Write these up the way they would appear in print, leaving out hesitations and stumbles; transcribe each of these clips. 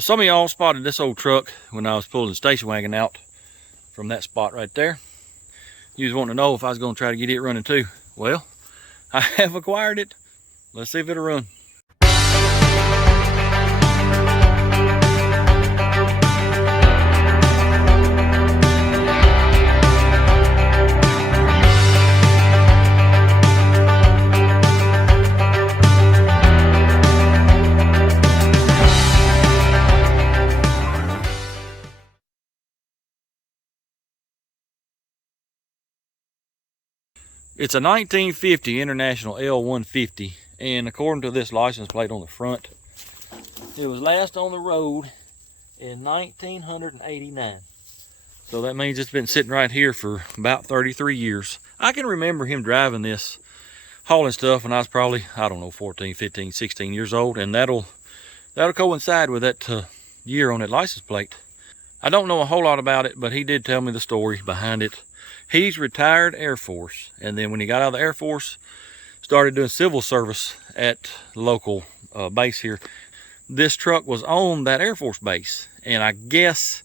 Some of y'all spotted this old truck when I was pulling the station wagon out from that spot right there. You was wanting to know if I was going to try to get it running too. Well, I have acquired it. Let's see if it'll run. It's a 1950 International L150, and according to this license plate on the front, it was last on the road in 1989. So that means it's been sitting right here for about 33 years. I can remember him driving this, hauling stuff when I was probably, I don't know, 14, 15, 16 years old, and that'll coincide with that year on that license plate. I don't know a whole lot about it, but he did tell me the story behind it. He's retired Air Force, and then when he got out of the Air Force, started doing civil service at the local base here. This truck was on that Air Force base, and I guess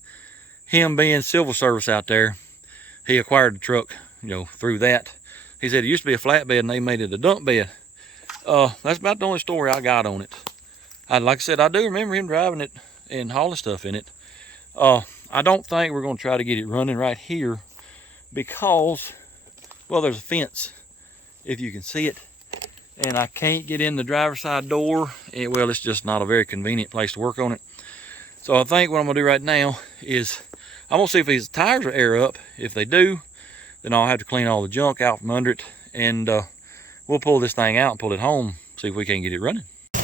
him being civil service out there, he acquired the truck, through that. He said it used to be a flatbed and they made it a dump bed. That's about the only story I got on it. Like I said, I do remember him driving it and hauling stuff in it. I don't think we're going to try to get it running right here because, well, there's a fence, if you can see it, and I can't get in the driver's side door. Well, it's just not a very convenient place to work on it. So I think what I'm gonna do right now is I'm gonna see if these tires will air up. If they do, then I'll have to clean all the junk out from under it, and we'll pull this thing out and pull it home, see if we can get it running. Oh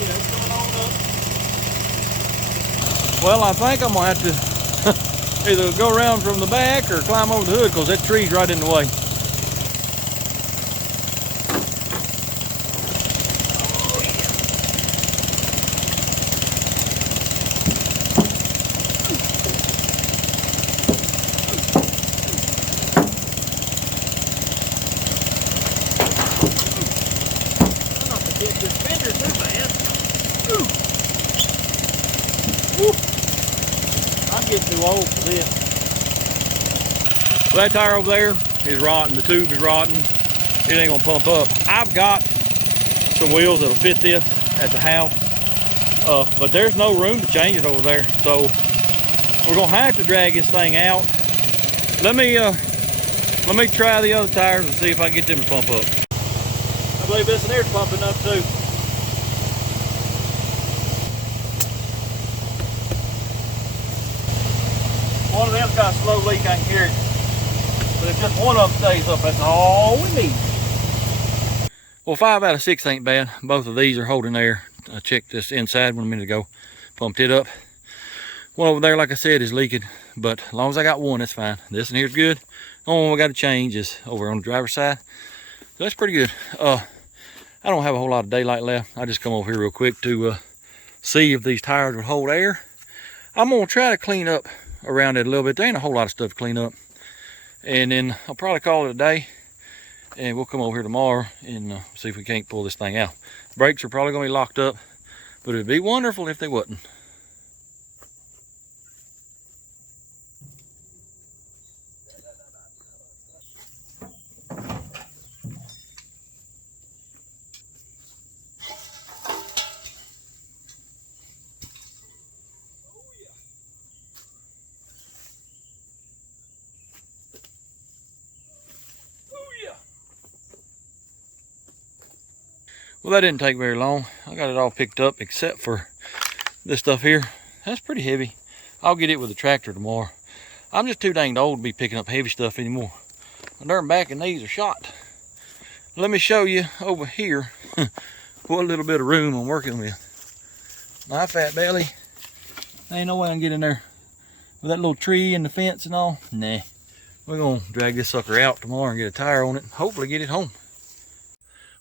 yeah, it's coming on up. Well, I think I'm gonna have to either go around from the back or climb over the hood, because that tree's right in the way. I'm not gonna get this fender too bad. I'm getting too old for this. Well, that tire over there is rotten. The tube is rotten. It ain't gonna pump up. I've got some wheels that'll fit this at the house, but there's no room to change it over there. So we're gonna have to drag this thing out. Let me try the other tires and see if I can get them to pump up. I believe this one here's pumping up too. One of them's got a slow leak, I can carry it. But if just one of them stays up, that's all we need. Well, 5 out of 6 ain't bad. Both of these are holding air. I checked this inside one a minute ago, pumped it up. One over there, like I said, is leaking, but as long as I got one, that's fine. This one here's good. The only one we got to change is over on the driver's side. So that's pretty good. I don't have a whole lot of daylight left. I just come over here real quick to see if these tires would hold air. I'm gonna try to clean up around it a little bit. There ain't a whole lot of stuff to clean up, and then I'll probably call it a day, and we'll come over here tomorrow and see if we can't pull this thing out. Brakes are probably gonna be locked up, but it'd be wonderful if they wasn't. Well, that didn't take very long. I got it all picked up except for this stuff here. That's pretty heavy. I'll get it with the tractor tomorrow. I'm just too dang old to be picking up heavy stuff anymore. My darn back and knees are shot. Let me show you over here what little bit of room I'm working with. My fat belly, there ain't no way I can get in there with that little tree and the fence and all. Nah, we're gonna drag this sucker out tomorrow and get a tire on it and hopefully get it home.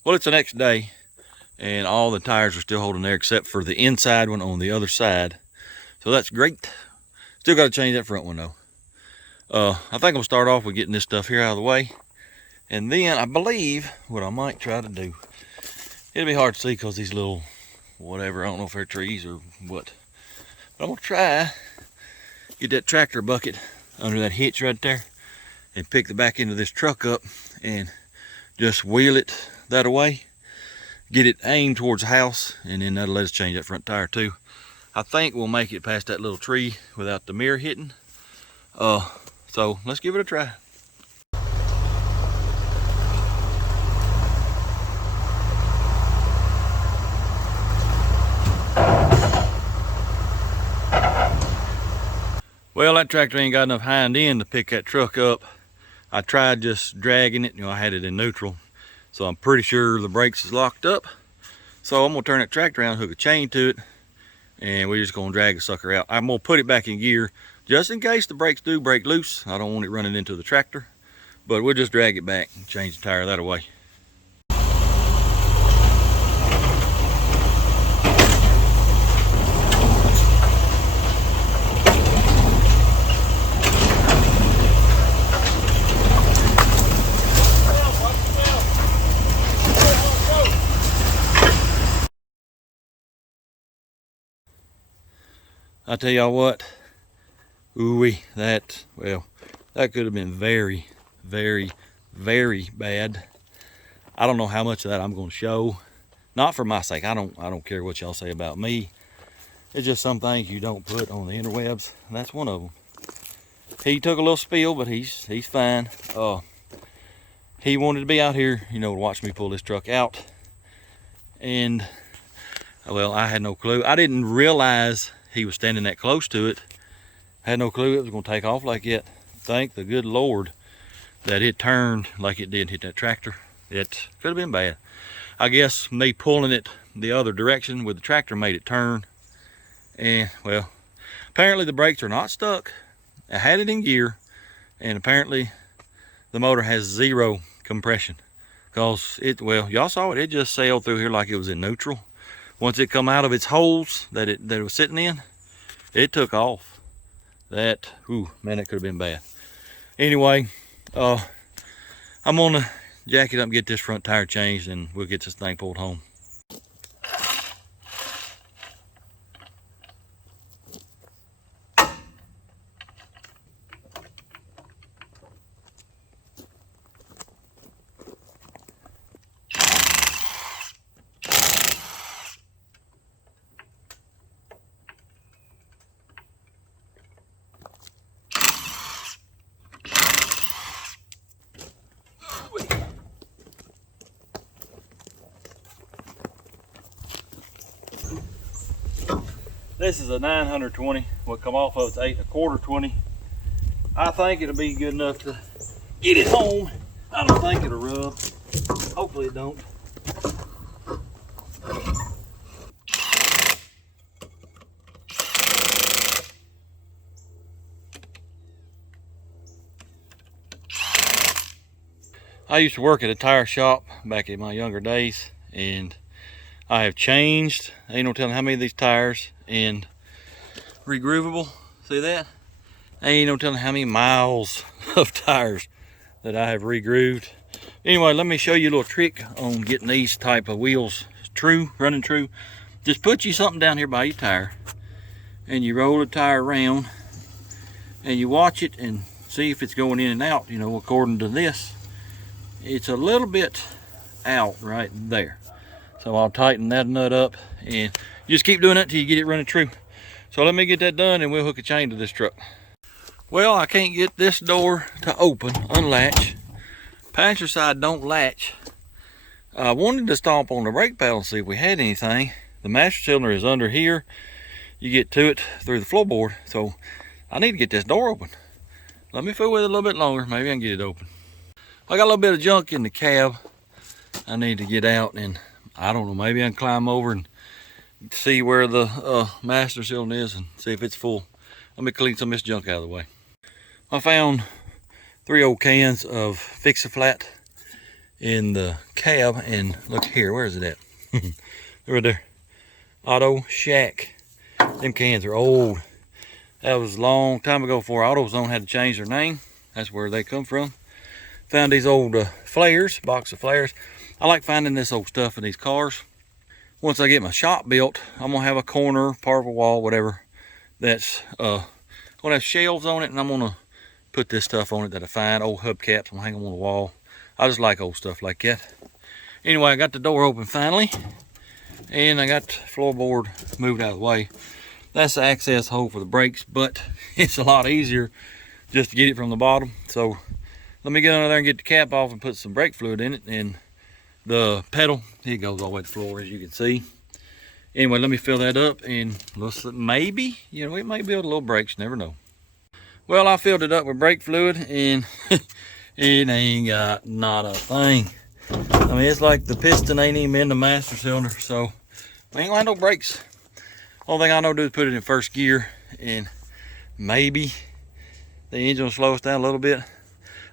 Well, it's the next day, and all the tires are still holding there except for the inside one on the other side. So that's great. Still got to change that front one though. I think I'm gonna start off with getting this stuff here out of the way, and then I believe what I might try to do, it'll be hard to see because these little whatever. I don't know if they're trees or what. But I'm gonna try get that tractor bucket under that hitch right there and pick the back end of this truck up and just wheel it that away. Get it aimed towards the house, and then that'll let us change that front tire too. I think we'll make it past that little tree without the mirror hitting. So let's give it a try. Well, that tractor ain't got enough hind end to pick that truck up. I tried just dragging it, I had it in neutral. So I'm pretty sure the brakes is locked up. So I'm gonna turn that tractor around, hook a chain to it, and we're just gonna drag the sucker out. I'm gonna put it back in gear just in case the brakes do break loose. I don't want it running into the tractor, but we'll just drag it back and change the tire that away. I tell y'all what, ooh-wee, that could have been very, very, very bad. I don't know how much of that I'm gonna show. Not for my sake, I don't care what y'all say about me. It's just some things you don't put on the interwebs, and that's one of them. He took a little spill, but he's fine. He wanted to be out here, to watch me pull this truck out. And, well, I had no clue. I didn't realize he was standing that close to it. Had no clue it was gonna take off like that. Thank the good Lord that it turned like it did hit that tractor. It could have been bad. I guess me pulling it the other direction with the tractor made it turn. And, well, apparently the brakes are not stuck. I had it in gear, and apparently the motor has 0 compression. Cause y'all saw it, it just sailed through here like it was in neutral. Once it come out of its holes that it was sitting in, it took off. That, man, that could have been bad. Anyway, I'm gonna jack it up and get this front tire changed, and we'll get this thing pulled home. This is a 920. What come off of it's 8 1/4 20. I think it'll be good enough to get it home. I don't think it'll rub. Hopefully it don't. I used to work at a tire shop back in my younger days, and I have changed, ain't no telling how many of these tires, and regroovable, see that? Ain't no telling how many miles of tires that I have regrooved. Anyway, let me show you a little trick on getting these type of wheels true, running true. Just put you something down here by your tire, and you roll the tire around, and you watch it and see if it's going in and out. According to this, it's a little bit out right there. So I'll tighten that nut up, and you just keep doing that till you get it running true. So let me get that done, and we'll hook a chain to this truck. Well, I can't get this door to open, unlatch. Passenger side don't latch. I wanted to stomp on the brake pedal and see if we had anything. The master cylinder is under here. You get to it through the floorboard. So I need to get this door open. Let me fool with it a little bit longer. Maybe I can get it open. I got a little bit of junk in the cab I need to get out, and I don't know, maybe I can climb over and see where the master cylinder is and see if it's full. Let me clean some of this junk out of the way. I found 3 old cans of Fix-A-Flat in the cab, and look here, where is it at? Right there. Auto Shack. Them cans are old. That was a long time ago before AutoZone had to change their name. That's where they come from. Found these old flares, box of flares. I like finding this old stuff in these cars. once I get my shop built, I'm gonna have a corner, part of a wall, whatever, that's gonna have shelves on it, and I'm gonna put this stuff on it that I find, old hubcaps. I'm gonna hang them on the wall. I just like old stuff like that. Anyway, I got the door open finally, and I got the floorboard moved out of the way. That's the access hole for the brakes, but it's a lot easier just to get it from the bottom. So let me get under there and get the cap off and put some brake fluid in it. And the pedal, it goes all the way to the floor, as you can see. Anyway, let me fill that up, and let's maybe, you know, it may build a little brakes, never know. Well, I filled it up with brake fluid, and it ain't got not a thing. I mean, it's like the piston ain't even in the master cylinder, so we ain't gonna have no brakes. Only thing I know to do is put it in first gear, and maybe the engine will slow us down a little bit.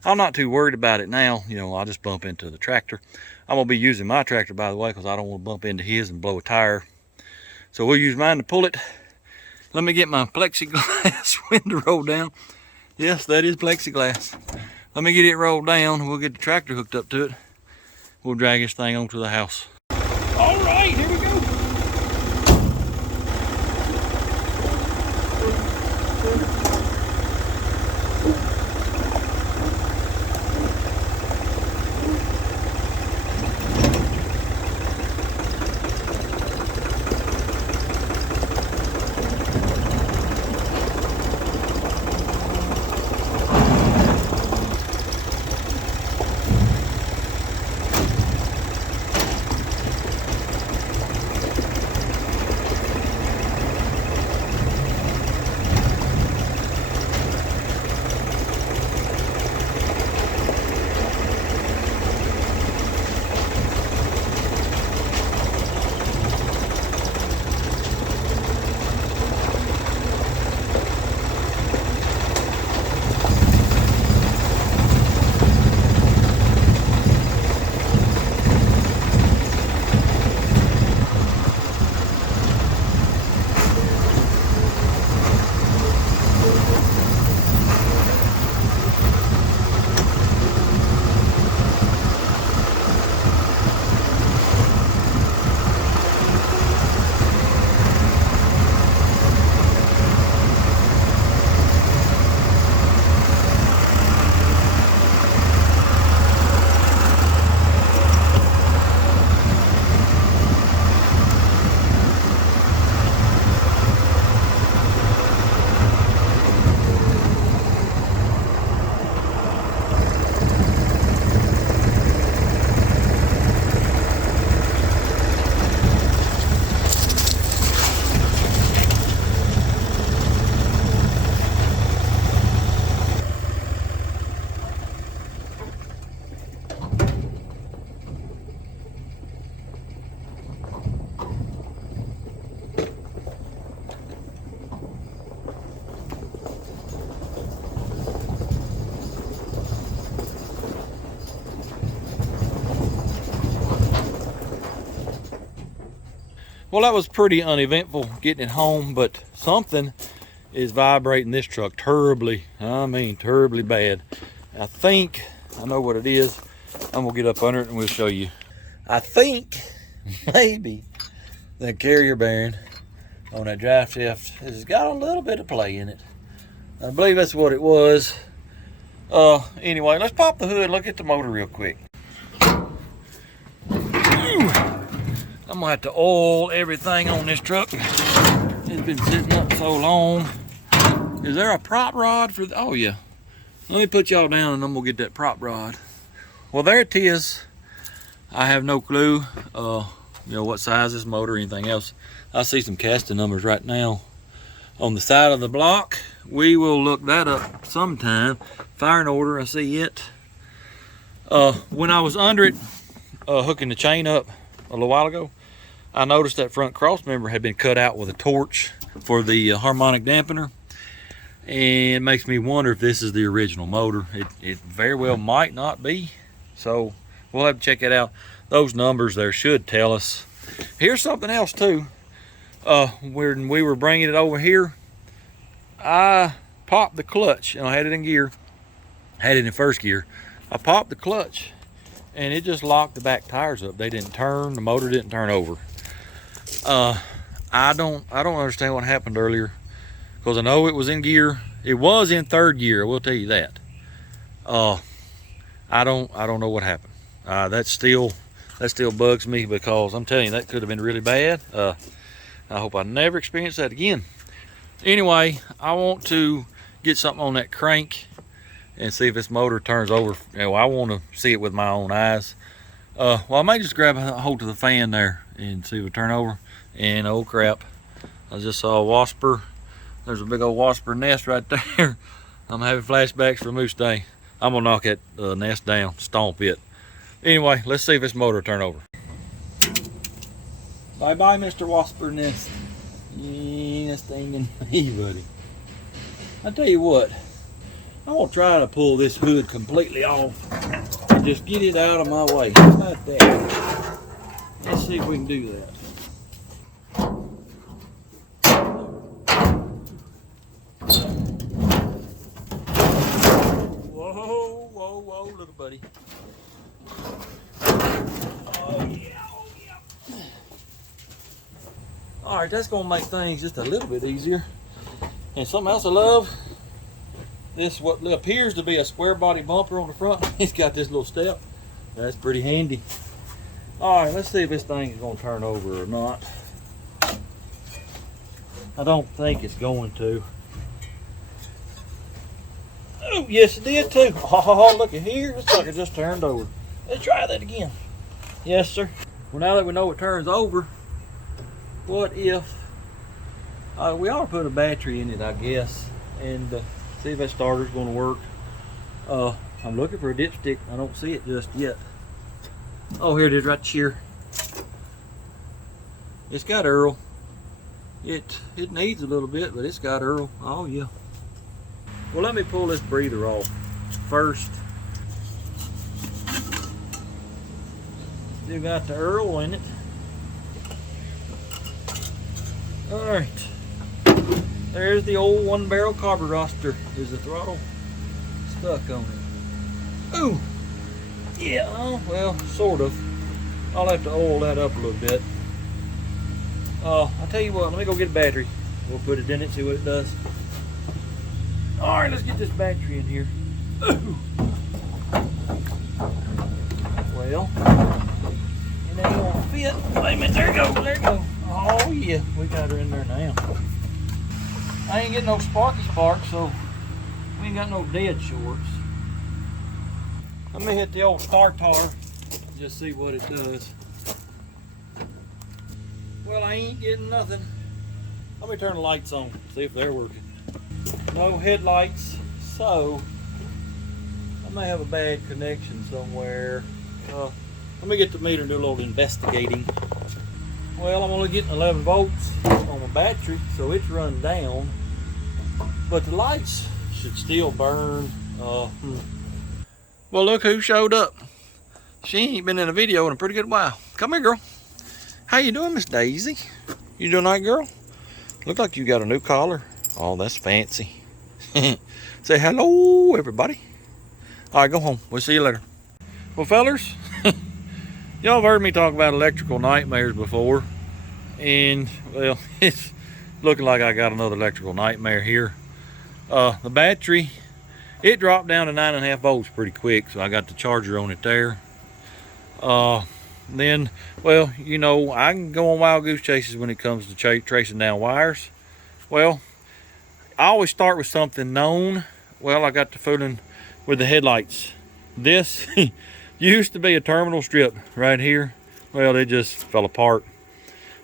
I'm not too worried about it now. You know, I'll just bump into the tractor. I'm gonna be using my tractor, by the way, because I don't want to bump into his and blow a tire. So we'll use mine to pull it. Let me get my plexiglass window rolled down. Yes, that is plexiglass. Let me get it rolled down. We'll get the tractor hooked up to it. We'll drag this thing onto the house. All right, here we go. Well, that was pretty uneventful getting it home, but something is vibrating this truck terribly. I mean, terribly bad. I think I know what it is. I'm gonna get up under it and we'll show you. I think maybe the carrier bearing on that drive shaft has got a little bit of play in it. I believe that's what it was. Anyway, let's pop the hood and look at the motor real quick. I'm gonna have to oil everything on this truck. It's been sitting up so long. Is there a prop rod for oh yeah. Let me put y'all down and I'm gonna get that prop rod. Well, there it is. I have no clue, you know, what size this motor or anything else. I see some casting numbers right now on the side of the block. We will look that up sometime. Firing order, I see it. When I was under it, hooking the chain up a little while ago, I noticed that front cross member had been cut out with a torch for the harmonic dampener. And it makes me wonder if this is the original motor. It very well might not be. So we'll have to check it out. Those numbers there should tell us. Here's something else too. When we were bringing it over here, I popped the clutch and I had it in gear. Had it in first gear. I popped the clutch and it just locked the back tires up. They didn't turn, the motor didn't turn over. I don't understand what happened earlier, because I know it was in gear. It was in third gear, I will tell you that. I don't know what happened. That still bugs me, because I'm telling you, that could have been really bad. I hope I never experience that again. Anyway, I want to get something on that crank and see if this motor turns over. You know, I want to see it with my own eyes. Well, I may just grab a hold of the fan there and see if it turn over. And oh crap, I just saw a wasper. There's a big old wasper nest right there. I'm having flashbacks for Moose Day. I'm gonna knock that nest down, stomp it. Anyway, let's see if this motor turn over. Bye bye, Mr. Wasper Nest. Yeah, stinging me, buddy. I tell you what, I'm gonna try to pull this hood completely off and just get it out of my way. How about that? Let's see if we can do that. Whoa, whoa, whoa, little buddy. Oh yeah, oh yeah. All right, that's gonna make things just a little bit easier. And something else I love, this what appears to be a square body bumper on the front. It's got this little step. That's pretty handy. All right, let's see if this thing is gonna turn over or not. I don't think it's going to. Oh, yes it did too. Oh, look at here. This sucker just turned over. Let's try that again. Yes, sir. Well, now that we know it turns over, what if we ought to put a battery in it, I guess, and see if that starter's going to work. I'm looking for a dipstick. I don't see it just yet. Oh, here it is right here. It's got Earl. It needs a little bit, but it's got Earl. Oh yeah. Well, let me pull this breather off first. Still got the Earl in it. All right. There's the old 1-barrel carburetor. Is the throttle stuck on it? Ooh. Yeah, well, sort of. I'll have to oil that up a little bit. I'll tell you what, let me go get a battery. We'll put it in it, see what it does. All right, let's get this battery in here. Ooh. Well, it ain't gonna fit. Wait a minute, there it goes, there it goes. Oh yeah, we got her in there now. I ain't getting no sparky spark, so we ain't got no dead shorts. Let me hit the old starter, just see what it does. Well, I ain't getting nothing. Let me turn the lights on, see if they're working. No headlights, so I may have a bad connection somewhere. Let me get the meter and do a little investigating. Well, I'm only getting 11 volts on my battery, so it's run down. But the lights should still burn. Well, look who showed up. She ain't been in a video in a pretty good while. Come here, girl. How you doing, Miss Daisy? You doing all right, girl? Look like you got a new collar. Oh, that's fancy. Say hello, everybody. All right, go home. We'll see you later. Well, fellers, y'all have heard me talk about electrical nightmares before. And, well, it's looking like I got another electrical nightmare here. The battery, it dropped down to 9.5 volts pretty quick, so I got the charger on it there. Then, well, you know, I can go on wild goose chases when it comes to tracing down wires. Well, I always start with something known. Well, I got to fooling with the headlights. This used to be a terminal strip right here. Well, it just fell apart.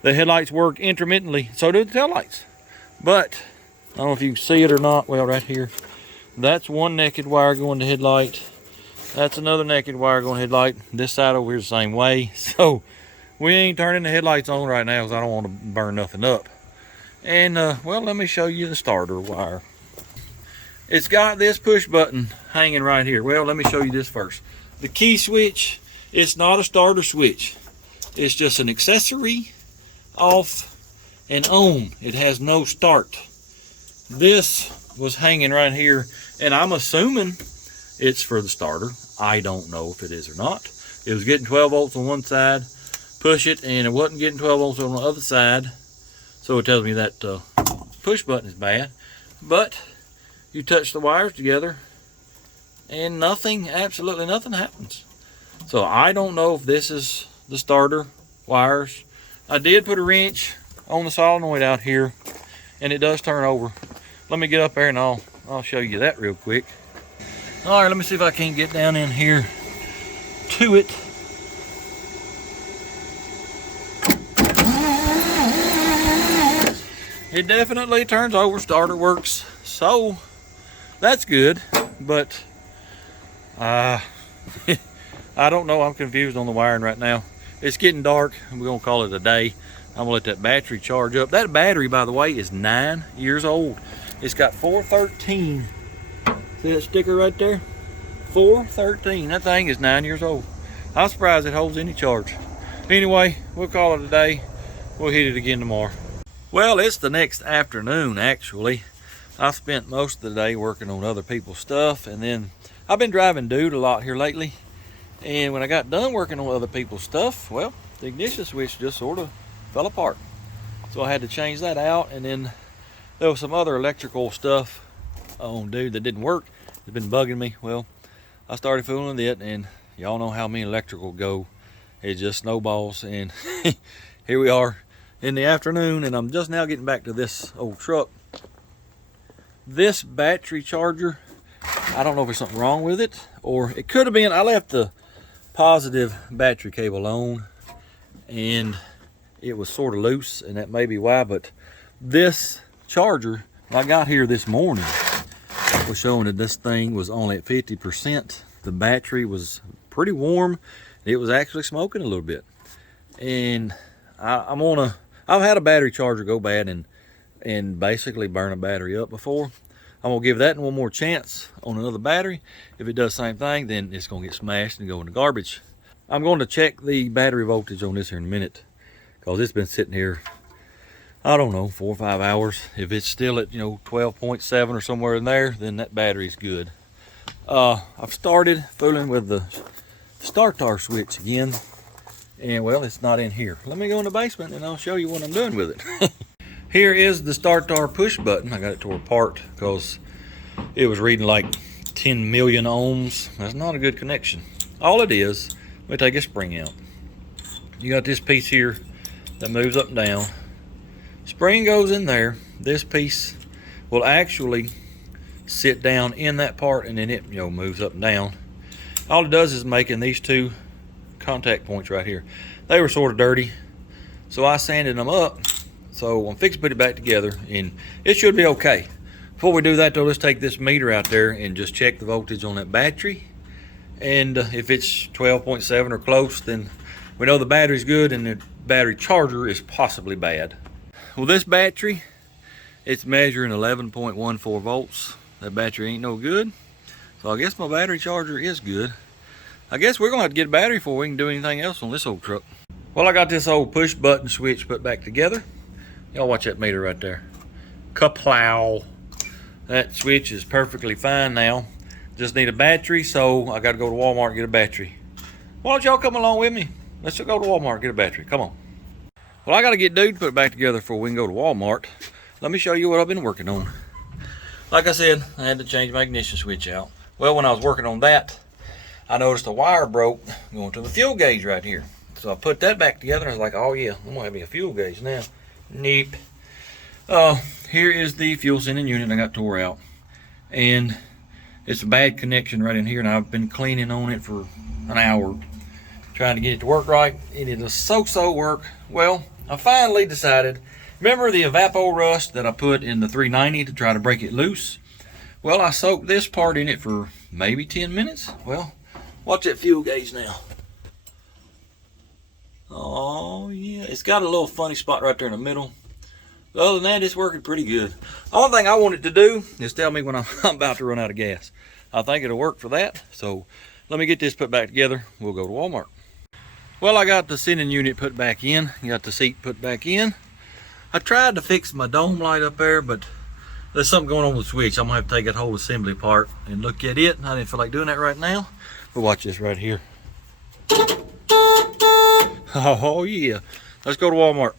The headlights work intermittently, so do the taillights. But, I don't know if you can see it or not. Well, right here. That's one naked wire going to headlight. That's another naked wire going to headlight. This side over here is the same way. So, we ain't turning the headlights on right now because I don't want to burn nothing up. And, well, let me show you the starter wire. It's got this push button hanging right here. Well, let me show you this first. The key switch, it's not a starter switch. It's just an accessory, off and on. It has no start. This was hanging right here, and I'm assuming it's for the starter. I don't know if it is or not. It was getting 12 volts on one side, push it, and it wasn't getting 12 volts on the other side. So it tells me that push button is bad. But you touch the wires together and nothing, absolutely nothing happens. So I don't know if this is the starter wires. I did put a wrench on the solenoid out here, and it does turn over. Let me get up there and I'll show you that real quick. All right, let me see if I can get down in here to it. It definitely turns over, starter works, so that's good, but I don't know, I'm confused on the wiring right now. It's getting dark, and we're gonna call it a day. I'm gonna let that battery charge up. That battery, by the way, is 9 years old. It's got 413. See that sticker right there? 413. That thing is 9 years old. I'm surprised it holds any charge. Anyway, we'll call it a day. We'll hit it again tomorrow. Well, it's the next afternoon, actually. I spent most of the day working on other people's stuff, and then I've been driving Dude a lot here lately. And when I got done working on other people's stuff, well, the ignition switch just sort of fell apart. So I had to change that out, and then there was some other electrical stuff on Dude that didn't work. It's been bugging me. Well, I started fooling with it, and y'all know how me electrical go. It just snowballs, and here we are in the afternoon, and I'm just now getting back to this old truck. This battery charger, I don't know if there's something wrong with it, or it could have been, I left the positive battery cable on, and it was sort of loose, and that may be why, but this charger, when I got here this morning, was showing that this thing was only at 50%. The battery was pretty warm. It was actually smoking a little bit. And I've had a battery charger go bad and basically burn a battery up before. I'm gonna give that one more chance on another battery. If it does the same thing, then it's gonna get smashed and go in the garbage. I'm going to check the battery voltage on this here in a minute, because it's been sitting here, I don't know, 4 or 5 hours. If it's still at 12.7 or somewhere in there, then that battery's good. I've started fooling with the starter switch again, and well, it's not in here. Let me go in the basement and I'll show you what I'm doing with it. Here is the starter push button. I got it tore apart because it was reading like 10 million ohms. That's not a good connection. All it is, let me take a spring out. You got this piece here that moves up and down. Spring goes in there. This piece will actually sit down in that part, and then it moves up and down. All it does is making these two contact points right here. They were sort of dirty, so I sanded them up. So I'm fixing to put it back together, and it should be okay. Before we do that though, let's take this meter out there and just check the voltage on that battery. And if it's 12.7 or close, then we know the battery's good and the battery charger is possibly bad. Well, this battery, it's measuring 11.14 volts. That battery ain't no good. So I guess my battery charger is good. I guess we're gonna have to get a battery before we can do anything else on this old truck. Well, I got this old push button switch put back together. Y'all watch that meter right there. Kaplow. That switch is perfectly fine now. Just need a battery, so I gotta go to Walmart and get a battery. Why don't y'all come along with me? Let's go to Walmart and get a battery. Come on. Well, I gotta get Dude to put it back together before we can go to Walmart. Let me show you what I've been working on. Like I said, I had to change my ignition switch out. Well, when I was working on that, I noticed a wire broke going to the fuel gauge right here. So I put that back together, and I was like, oh yeah, I'm gonna have me a fuel gauge now. Neep. Here is the fuel sending unit I got tore out. And it's a bad connection right in here, and I've been cleaning on it for an hour, trying to get it to work right. It is a so-so work. Well, I finally decided, remember the evapor rust that I put in the 390 to try to break it loose? Well, I soaked this part in it for maybe 10 minutes. Well, watch that fuel gauge now. Oh yeah, it's got a little funny spot right there in the middle. But other than that, it's working pretty good. The only thing I want it to do is tell me when I'm about to run out of gas. I think it'll work for that. So let me get this put back together. We'll go to Walmart. Well, I got the sending unit put back in. Got the seat put back in. I tried to fix my dome light up there, but there's something going on with the switch. I'm gonna have to take that whole assembly apart and look at it. I didn't feel like doing that right now. But watch this right here. Oh yeah. Let's go to Walmart.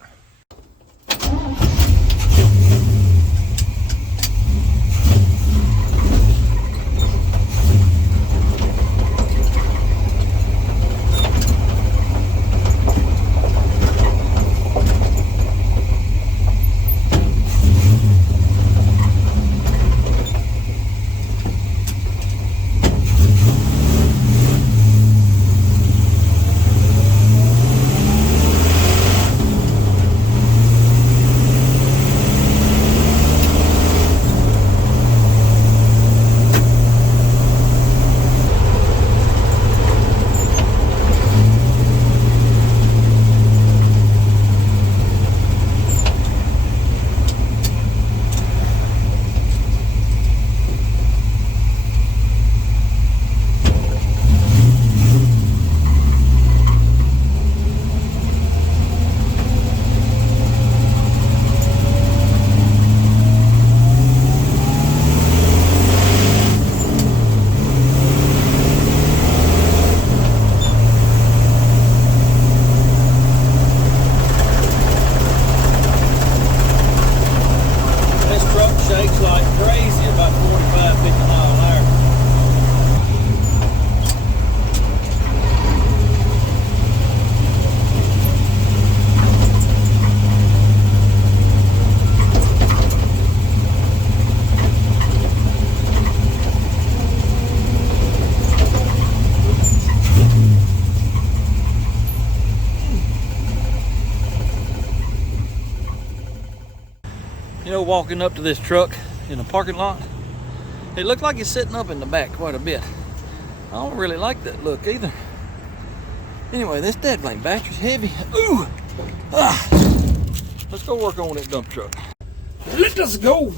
Shakes like crazy about 45, 50 miles an hour. You know, walking up to this truck in the parking lot, it looked like it's sitting up in the back quite a bit. I don't really like that look either. Anyway, this dead blame battery's heavy. Ooh! Ah. Let's go work on that dump truck. Let us go!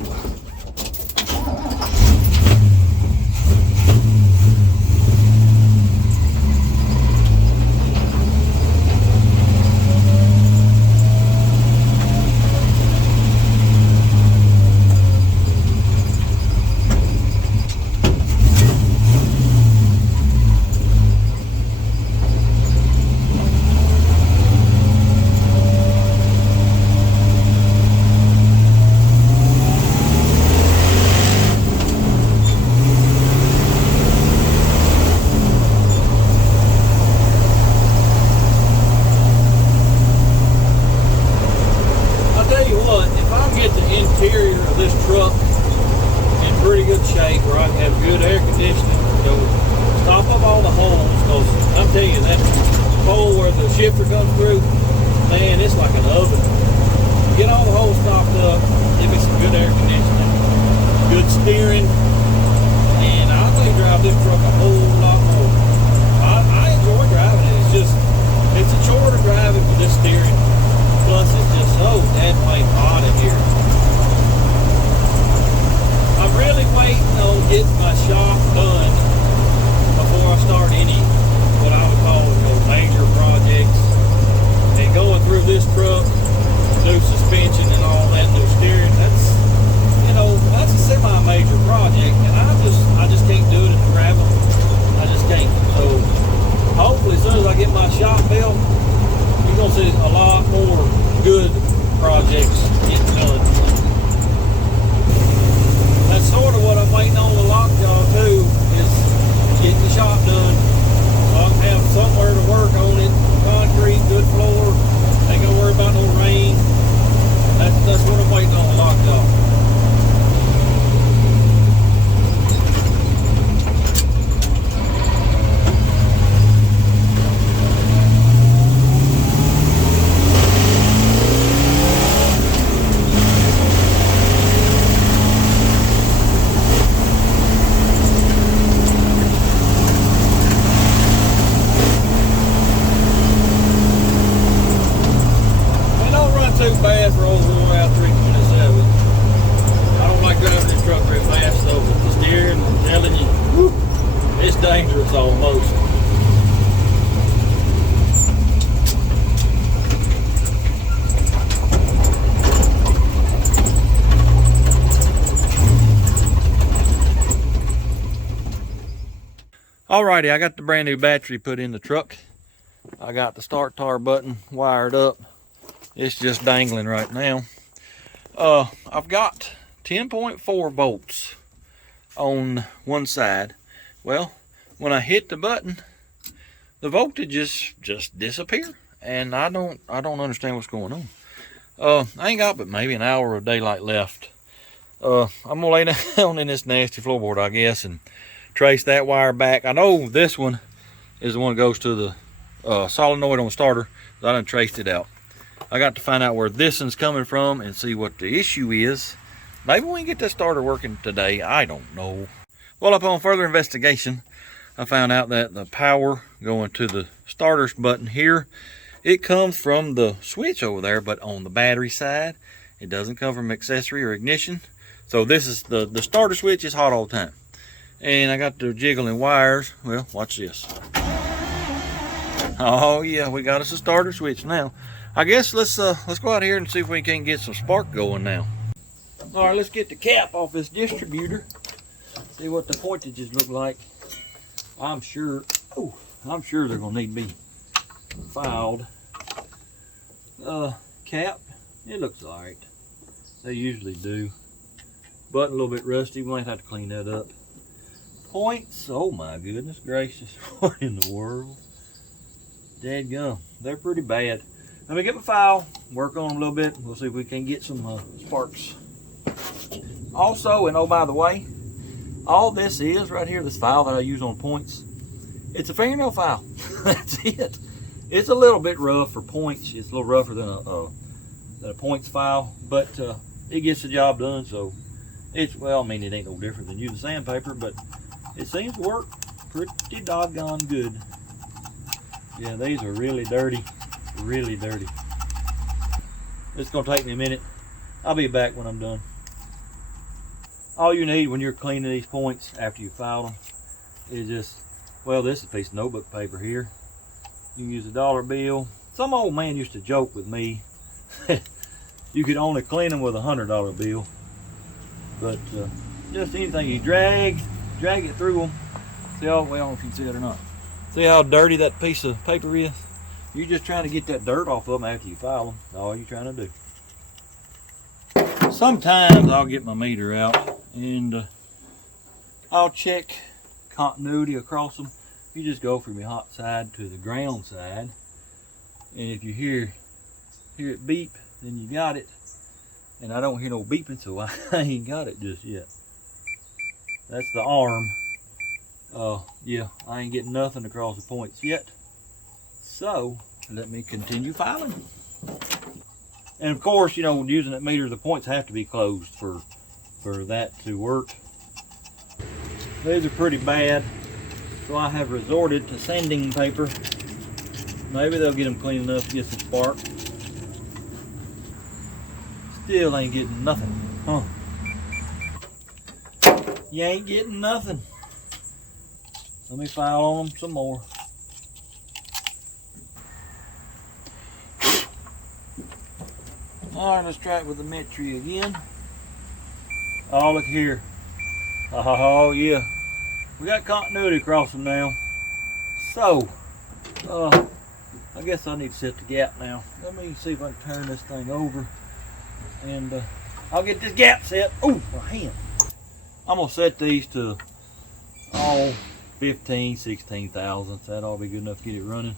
Interior of this truck in pretty good shape where I can have good air conditioning. So stop up all the holes, because I'm telling you, that hole where the shifter comes through, man, it's like an oven. Get all the holes stopped up, give me some good air conditioning, good steering, and I may drive this truck a whole lot more. I enjoy driving it. It's a chore to drive it with this steering. Plus it's just so damn hot in here. I'm really waiting on getting my shop done before I start any what I would call major projects. And going through this truck, new suspension and all that, new steering, that's a semi-major project, and I just can't do it in the gravel. I just can't. So hopefully as soon as I get my shop built, you're gonna see a lot more good projects getting done. That's sort of what I'm waiting on the lockjaw too, is getting the shop done. So I can have somewhere to work on it. Concrete, good floor. Ain't gonna worry about no rain. That's what I'm waiting on the lockjaw. Too fast for old worn out 327. I don't like driving this truck very fast though, but the steering, I'm telling you, whew, it's dangerous almost. Alrighty, I got the brand new battery put in the truck. I got the start tar button wired up. It's just dangling right now. I've got 10.4 volts on one side. Well, when I hit the button, the voltage just disappear, and I don't understand what's going on. I ain't got but maybe an hour of daylight left. I'm gonna lay down in this nasty floorboard, I guess, and trace that wire back. I know this one is the one that goes to the solenoid on the starter. I done traced it out. I got to find out where this one's coming from and see what the issue is. Maybe we can get that starter working today. I don't know. Well, upon further investigation, I found out that the power going to the starter's button here, it comes from the switch over there, but on the battery side, it doesn't come from accessory or ignition. So this is the starter switch is hot all the time. And I got the jiggling wires. Well, watch this. Oh yeah, we got us a starter switch now. I guess let's go out here and see if we can get some spark going now. All right, let's get the cap off this distributor. See what the pointages look like. I'm sure they're gonna need to be filed. Cap, it looks all right. They usually do. Button a little bit rusty. We might have to clean that up. Points, oh my goodness gracious, what in the world? Dadgum, they're pretty bad. Let me get my file, work on them a little bit. We'll see if we can get some sparks. Also, and oh by the way, all this is right here, this file that I use on points, it's a fingernail file. That's it. It's a little bit rough for points. It's a little rougher than a points file, but it gets the job done. So it's, well, I mean, it ain't no different than using sandpaper, but it seems to work pretty doggone good. Yeah, these are really dirty, really dirty. It's gonna take me a minute. I'll be back when I'm done. All you need when you're cleaning these points after you file them is just, well, this is a piece of notebook paper here. You can use a dollar bill. Some old man used to joke with me you could only clean them with a $100 bill. But just anything you drag it through them. See how, well, I don't know if you can see it or not. See how dirty that piece of paper is? You're just trying to get that dirt off of them after you file them. That's all you're trying to do. Sometimes I'll get my meter out and I'll check continuity across them. You just go from your hot side to the ground side, and if you hear it beep, then you got it. And I don't hear no beeping, so I ain't got it just yet. That's the arm. Yeah, I ain't getting nothing across the points yet. So let me continue filing. And of course, you know, using that meter, the points have to be closed for that to work. These are pretty bad, so I have resorted to sanding paper. Maybe they'll get them clean enough to get some spark. Still ain't getting nothing, huh? You ain't getting nothing. Let me file on them some more. All right, let's try it with the Metri again. Oh, look here. Oh, yeah. We got continuity across them now. So, I guess I need to set the gap now. Let me see if I can turn this thing over. And I'll get this gap set. Oh, my hand. I'm going to set these to all 15, 16 thousandths. That ought to be good enough to get it running.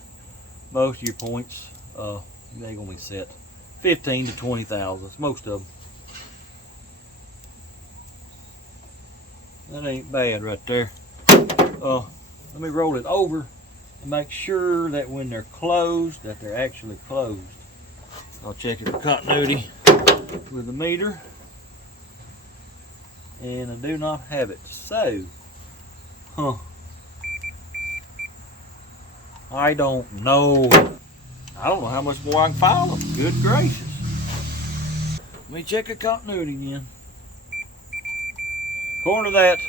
Most of your points, they're going to be set 15 to 20 thousandths, most of them. That ain't bad right there. Let me roll it over and make sure that when they're closed, that they're actually closed. I'll check it for continuity with the meter. And I do not have it. So, I don't know. I don't know how much more I can file them. Good gracious. Let me check the continuity again. According to that,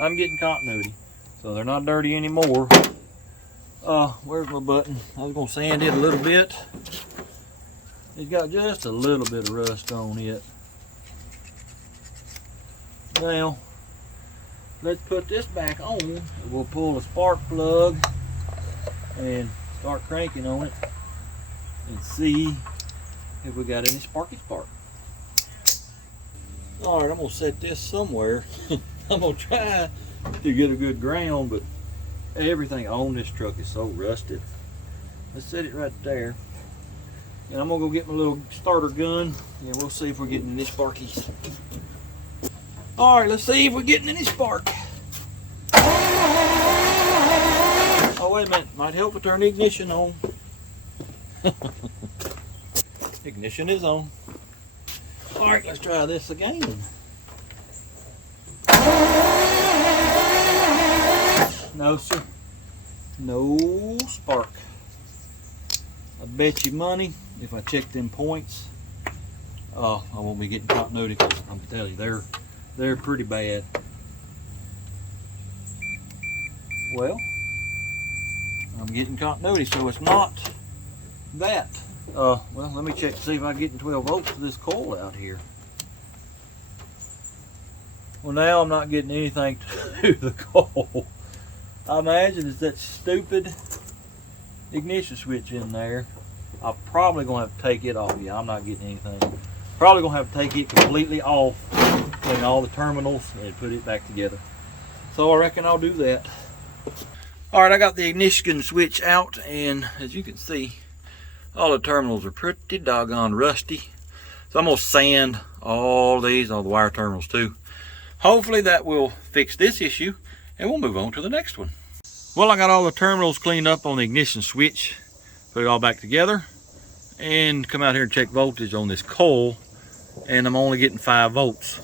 I'm getting continuity. So they're not dirty anymore. Where's my button? I was going to sand it a little bit. It's got just a little bit of rust on it. Now, let's put this back on. We'll pull the spark plug and start cranking on it and see if we got any sparky spark. All right, I'm gonna set this somewhere. I'm gonna try to get a good ground, but everything on this truck is so rusted. Let's set it right there. And I'm gonna go get my little starter gun and we'll see if we're getting any sparkies. All right, let's see if we're getting any spark. Oh, wait a minute, might help to turn the ignition on. Ignition is on. All right, let's try this again. No, sir. No spark. I bet you money if I check them points, I won't be getting continuity because I'm telling you, they're pretty bad. Well, I'm getting continuity, so it's not that. Well, let me check to see if I can get 12 volts to this coil out here. Well, now I'm not getting anything to the coil. I imagine it's that stupid ignition switch in there. I'm probably gonna have to take it off. Yeah, I'm not getting anything. Probably gonna have to take it completely off, clean all the terminals, and put it back together. So I reckon I'll do that. All right, I got the ignition switch out, and as you can see, all the terminals are pretty doggone rusty. So I'm gonna sand all the wire terminals too. Hopefully that will fix this issue, and we'll move on to the next one. Well, I got all the terminals cleaned up on the ignition switch, put it all back together, and come out here and check voltage on this coil, and I'm only getting 5 volts.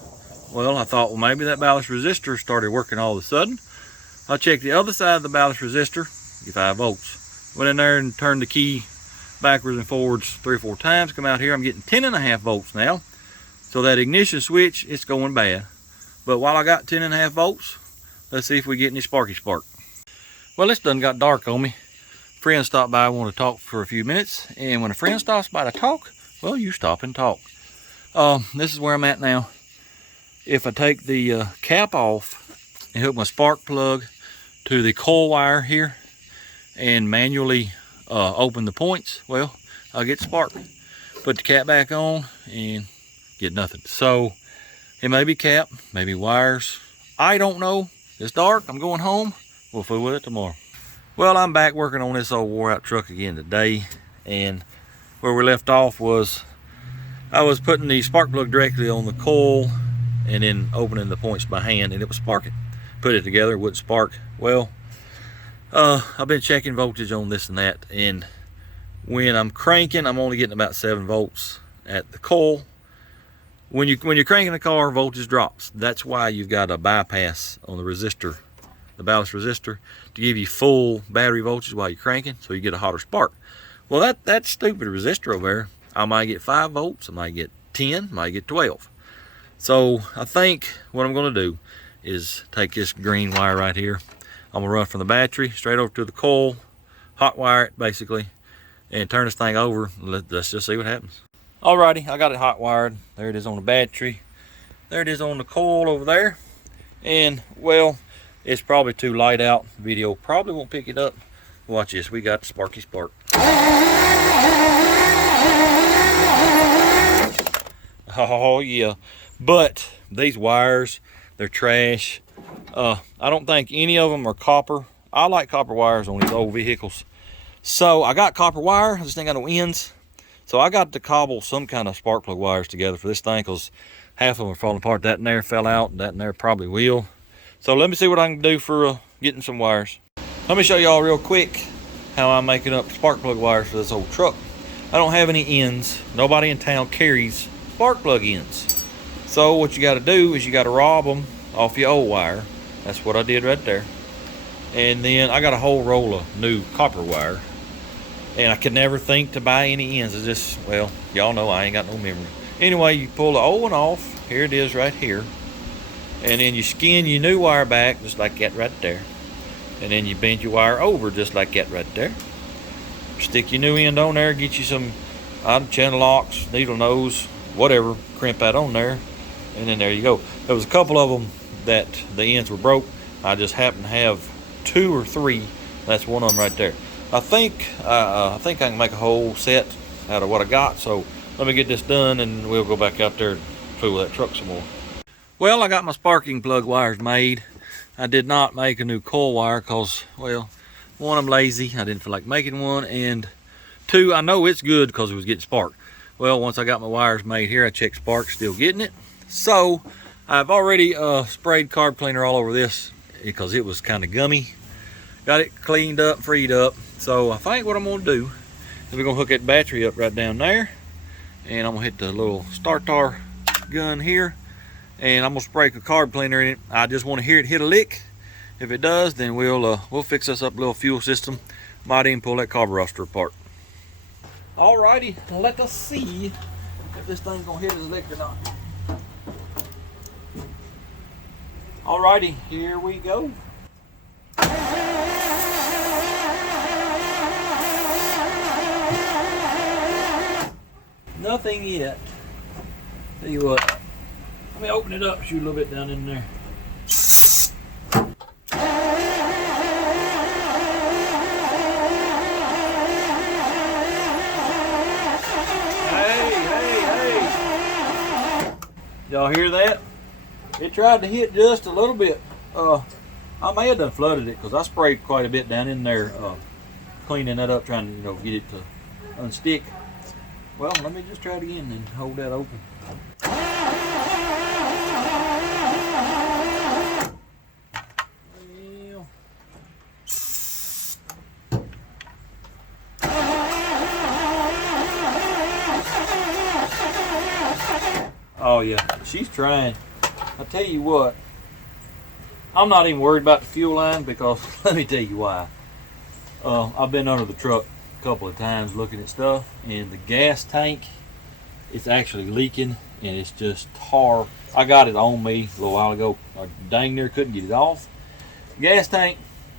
Well, I thought, well, maybe that ballast resistor started working all of a sudden. I checked the other side of the ballast resistor, get 5 volts. Went in there and turned the key backwards and forwards 3 or 4 times. Come out here, I'm getting 10.5 volts now. So that ignition switch, it's going bad. But while I got 10.5 volts, let's see if we get any sparky spark. Well, it's done got dark on me. Friend stopped by, I want to talk for a few minutes. And when a friend stops by to talk, well, you stop and talk. This is where I'm at now. If I take the cap off and hook my spark plug to the coil wire here and manually open the points, well, I'll get spark. Put the cap back on and get nothing. So it may be cap, maybe wires. I don't know. It's dark. I'm going home. We'll fool with it tomorrow. Well, I'm back working on this old wore out truck again today. And where we left off was I was putting the spark plug directly on the coil and then opening the points by hand, and it was sparking. Put it together, it wouldn't spark. Well, I've been checking voltage on this and that, and when I'm cranking, I'm only getting about 7 volts at the coil. When you're cranking the car, voltage drops. That's why you've got a bypass on the resistor, the ballast resistor, to give you full battery voltage while you're cranking, so you get a hotter spark. Well, that stupid resistor over there, I might get 5 volts, I might get 10, I might get 12. So I think what I'm going to do is take this green wire right here. I'm going to run from the battery straight over to the coil, hot wire it basically, and turn this thing over. Let's just see what happens. Alrighty, I got it hot wired. There it is on the battery. There it is on the coil over there. And well, it's probably too light out. Video probably won't pick it up. Watch this, we got sparky spark. Oh yeah, but these wires, they're trash. I don't think any of them are copper. I like copper wires on these old vehicles. So I got copper wire, I just ain't got no ends. So I got to cobble some kind of spark plug wires together for this thing, because half of them are falling apart. That in there fell out, and that in there probably will. So let me see what I can do for getting some wires. Let me show y'all real quick how I'm making up spark plug wires for this old truck. I don't have any ends. Nobody in town carries spark plug ends. So what you got to do is you got to rob them off your old wire. That's what I did right there. And then I got a whole roll of new copper wire. And I could never think to buy any ends. It's just, well, y'all know I ain't got no memory. Anyway, you pull the old one off. Here it is right here. And then you skin your new wire back just like that right there. And then you bend your wire over just like that right there. Stick your new end on there. Get you some channel locks, needle nose, whatever. Crimp that on there. And then there you go. There was a couple of them that the ends were broke. I just happened to have 2 or 3. That's one of them right there. I think I can make a whole set out of what I got. So let me get this done and we'll go back out there and fool with that truck some more. Well, I got my sparking plug wires made. I did not make a new coil wire because, well, one, I'm lazy. I didn't feel like making one, and two, I know it's good because it was getting spark. Well, once I got my wires made here, I checked spark, still getting it. So I've already sprayed carb cleaner all over this because it was kind of gummy. Got it cleaned up, freed up. So I think what I'm gonna do is we're gonna hook that battery up right down there, and I'm gonna hit the little starter gun here, and I'm gonna spray the carb cleaner in it. I just want to hear it hit a lick. If it does, then we'll fix us up a little fuel system. Might even pull that carburetor apart. Alrighty, let us see if this thing's gonna hit his lick or not. Alrighty, here we go. Nothing yet. Tell you what, let me open it up, shoot a little bit down in there. Y'all hear that? It tried to hit just a little bit. I may have done flooded it because I sprayed quite a bit down in there, cleaning that up, trying to get it to unstick. Well, let me just try it again and hold that open. Oh yeah, she's trying. I tell you what, I'm not even worried about the fuel line because let me tell you why. I've been under the truck a couple of times looking at stuff, and the gas tank, it's actually leaking, and it's just tar. I got it on me a little while ago. I dang near couldn't get it off. Gas tank,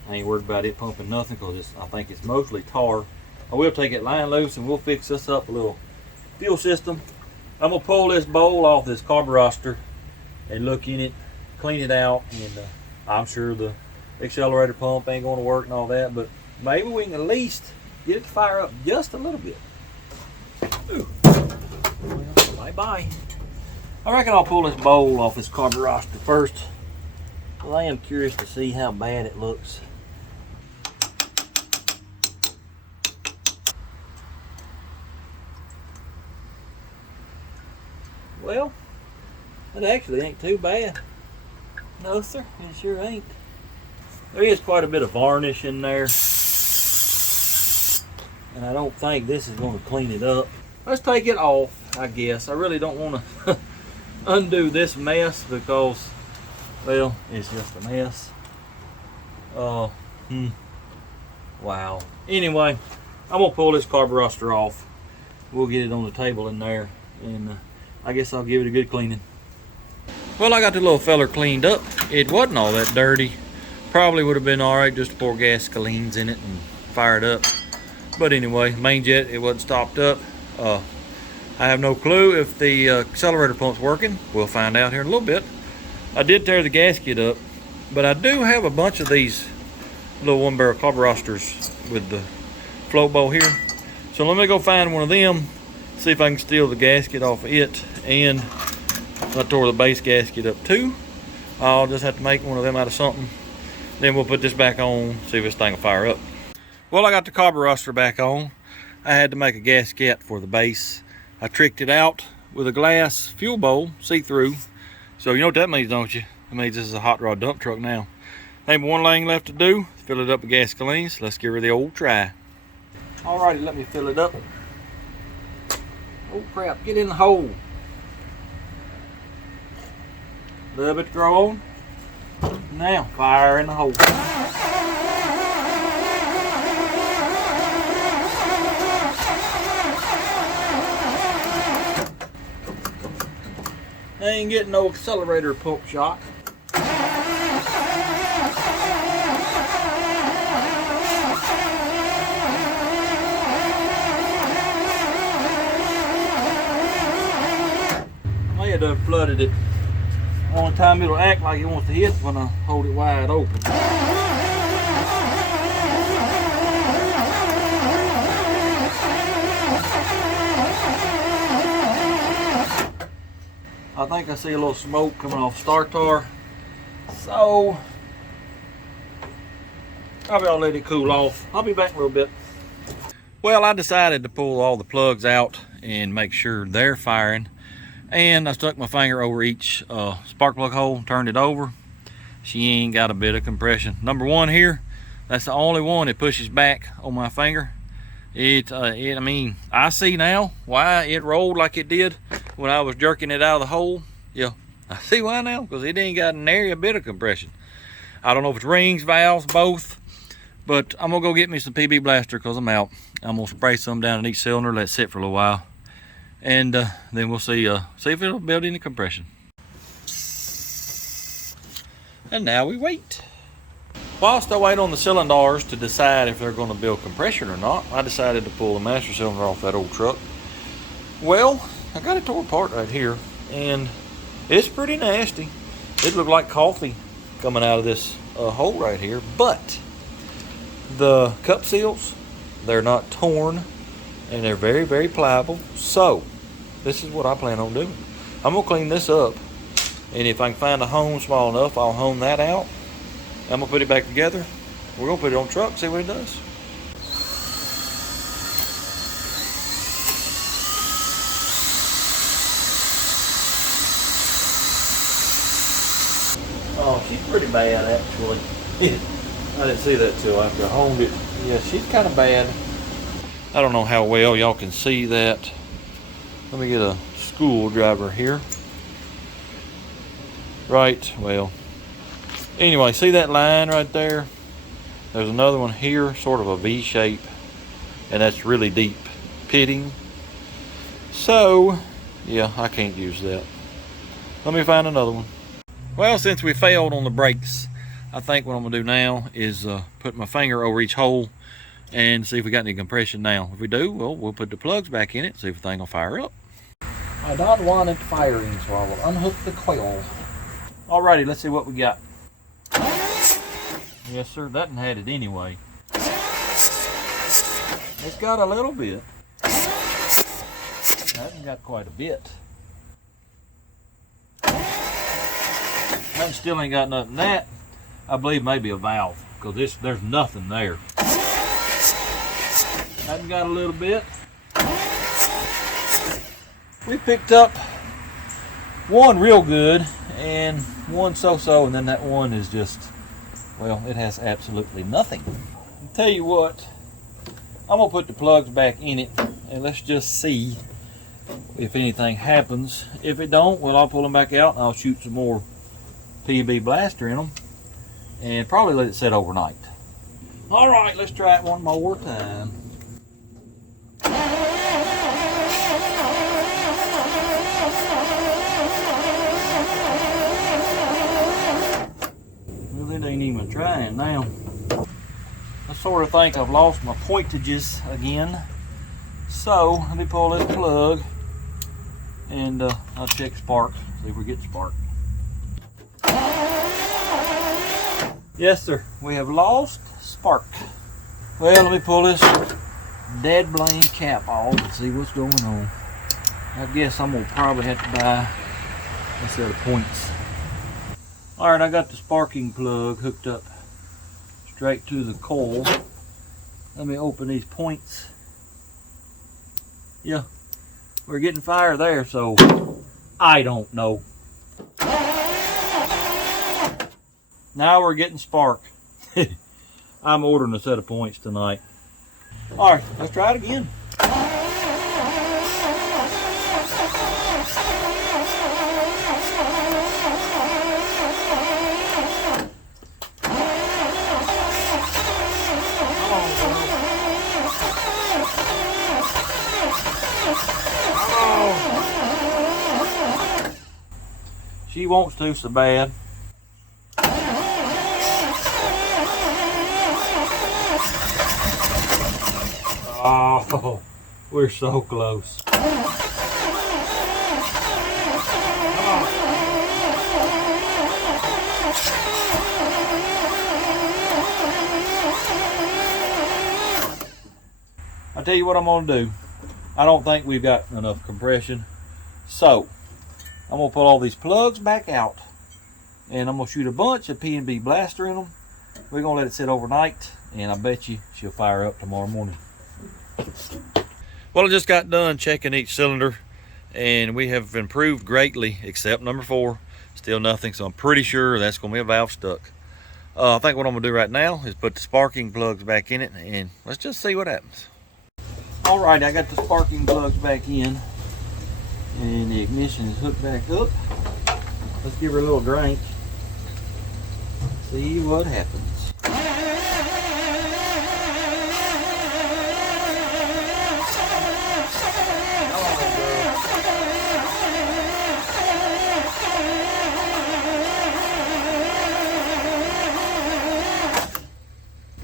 I ain't worried about it pumping nothing because I think it's mostly tar. I will take that line loose and we'll fix this up a little fuel system. I'm gonna pull this bowl off this carburetor and look in it, clean it out, and I'm sure the accelerator pump ain't gonna work and all that, but maybe we can at least get it to fire up just a little bit. Ooh. Well, bye-bye. I reckon I'll pull this bowl off this carburetor first, because I am curious to see how bad it looks. Well, it actually ain't too bad. No sir, it sure ain't. There is quite a bit of varnish in there, and I don't think this is going to clean it up. Let's take it off, I guess. I really don't want to undo this mess because, well, it's just a mess. Wow. Anyway, I'm going to pull this carburetor off. We'll get it on the table in there, and I guess I'll give it a good cleaning. Well, I got the little feller cleaned up. It wasn't all that dirty. Probably would have been all right just to pour gasolines in it and fire it up. But anyway, main jet, it wasn't stopped up. I have no clue if the accelerator pump's working. We'll find out here in a little bit. I did tear the gasket up, but I do have a bunch of these little one barrel carburetors with the float bowl here. So let me go find one of them, see if I can steal the gasket off of it, and I tore the base gasket up too. I'll just have to make one of them out of something. Then we'll put this back on, see if this thing will fire up. Well, I got the carburetor back on. I had to make a gasket for the base. I tricked it out with a glass fuel bowl, see-through. So you know what that means, don't you? It means this is a hot rod dump truck now. Ain't one thing left to do, fill it up with gasoline. So let's give her the old try. Alrighty, let me fill it up. Oh crap, get in the hole. A little bit to throw on. Now, fire in the hole. I ain't getting no accelerator pump shot. May have done flooded it. Only time it'll act like it wants to hit when I hold it wide open. I think I see a little smoke coming off starter. So I'll be able to let it cool off. I'll be back in a little bit. Well, I decided to pull all the plugs out and make sure they're firing. And I stuck my finger over each spark plug hole, turned it over. She ain't got a bit of compression. Number one here, that's the only one that pushes back on my finger. I mean, I see now why it rolled like it did when I was jerking it out of the hole. Yeah, I see why now, because it ain't got nary a bit of compression. I don't know if it's rings, valves, both, but I'm gonna go get me some PB Blaster because I'm out. I'm gonna spray some down in each cylinder, let it sit for a little while, and then we'll see if it'll build any compression. And now we wait. Whilst I wait on the cylinders to decide if they're going to build compression or not, I decided to pull the master cylinder off that old truck. Well, I got it tore apart right here, and it's pretty nasty. It looked like coffee coming out of this hole right here, but the cup seals, they're not torn, and they're very, very pliable. So this is what I plan on doing. I'm going to clean this up, and if I can find a hone small enough, I'll hone that out. I'm gonna put it back together. We're gonna put it on the truck, see what it does. Oh, she's pretty bad actually. I didn't see that till after I honed it. Yeah, she's kind of bad. I don't know how well y'all can see that. Let me get a screwdriver here. Right, well. Anyway, see that line right there? There's another one here, sort of a V shape, and that's really deep pitting. So, yeah, I can't use that. Let me find another one. Well, since we failed on the brakes, I think what I'm gonna do now is put my finger over each hole and see if we got any compression now. If we do, well, we'll put the plugs back in it, see if the thing will fire up. I don't want it firing, so I will unhook the coil. Alrighty, let's see what we got. Yes, sir, that had it anyway. It's got a little bit. That got quite a bit. That still ain't got nothing. That, I believe, maybe a valve, because there's nothing there. That got a little bit. We picked up one real good and one so-so, and then that one is just, well, it has absolutely nothing. I'll tell you what, I'm gonna put the plugs back in it and let's just see if anything happens. If it don't, well, I'll pull them back out and I'll shoot some more PB Blaster in them and probably let it sit overnight. All right, let's try it one more time. It ain't even trying now. I sort of think I've lost my pointages again. So let me pull this plug and I'll check spark, see if we get spark. Yes, sir, we have lost spark. Well, let me pull this dead blame cap off and see what's going on. I guess I'm gonna probably have to buy a set of points. Alright, I got the sparking plug hooked up straight to the coil. Let me open these points. Yeah, we're getting fire there, so I don't know. Now we're getting spark. I'm ordering a set of points tonight. Alright, let's try it again. She wants to so bad. Oh, we're so close. I tell you what I'm gonna do. I don't think we've got enough compression. So I'm gonna pull all these plugs back out, and I'm gonna shoot a bunch of P&B blaster in them. We're gonna let it sit overnight, and I bet you she'll fire up tomorrow morning. Well, I just got done checking each cylinder, and we have improved greatly, except number 4, still nothing. So I'm pretty sure that's gonna be a valve stuck. I think what I'm gonna do right now is put the sparking plugs back in it, and let's just see what happens. All right, I got the sparking plugs back in, and the ignition is hooked back up. Let's give her a little drink. See what happens.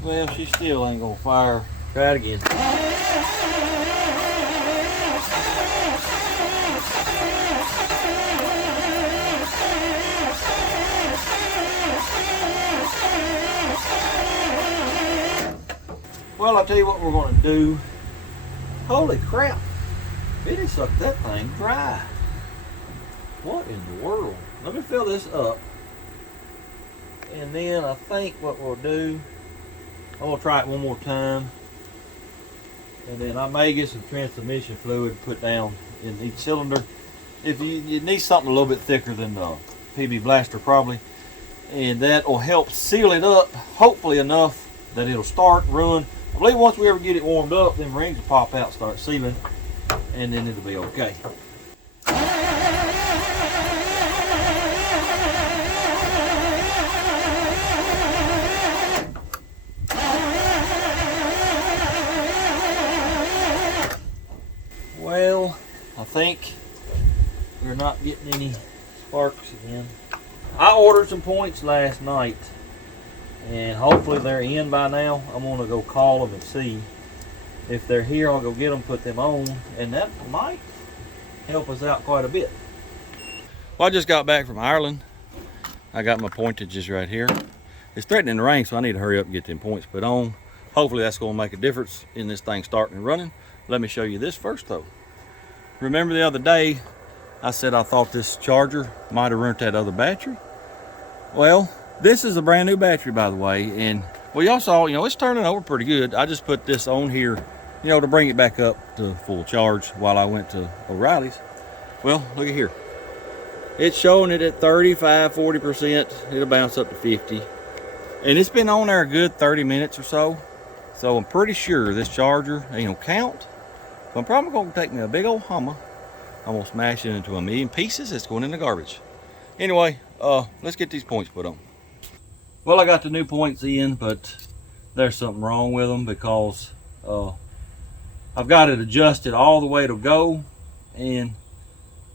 Well, she still ain't gonna fire. Try it again. Well, I'll tell you what we're gonna do. Holy crap, it has sucked that thing dry. What in the world? Let me fill this up. And then I think what we'll do, I'm gonna try it one more time. And then I may get some transmission fluid put down in each cylinder. If you need something a little bit thicker than the PB Blaster probably. And that will help seal it up, hopefully enough that it'll start, run. I believe once we ever get it warmed up, them rings will pop out, start sealing, and then it'll be okay. Well, I think we're not getting any sparks again. I ordered some points last night, and hopefully they're in by now. I'm gonna go call them and see. If they're here, I'll go get them, put them on, and that might help us out quite a bit. Well, I just got back from Ireland. I got my pointages right here. It's threatening to rain, so I need to hurry up and get them points put on. Hopefully that's gonna make a difference in this thing starting and running. Let me show you this first though. Remember the other day, I said I thought this charger might have ruined that other battery? Well, this is a brand new battery, by the way, and well, y'all saw, it's turning over pretty good. I just put this on here, to bring it back up to full charge while I went to O'Reilly's. Well, look at here. It's showing it at 35, 40%. It'll bounce up to 50. And it's been on there a good 30 minutes or so. So I'm pretty sure this charger ain't gonna count. So I'm probably gonna take me a big old hammer. I'm gonna smash it into 1,000,000 pieces. It's going in the garbage. Anyway, let's get these points put on. Well, I got the new points in, but there's something wrong with them because I've got it adjusted all the way to go, and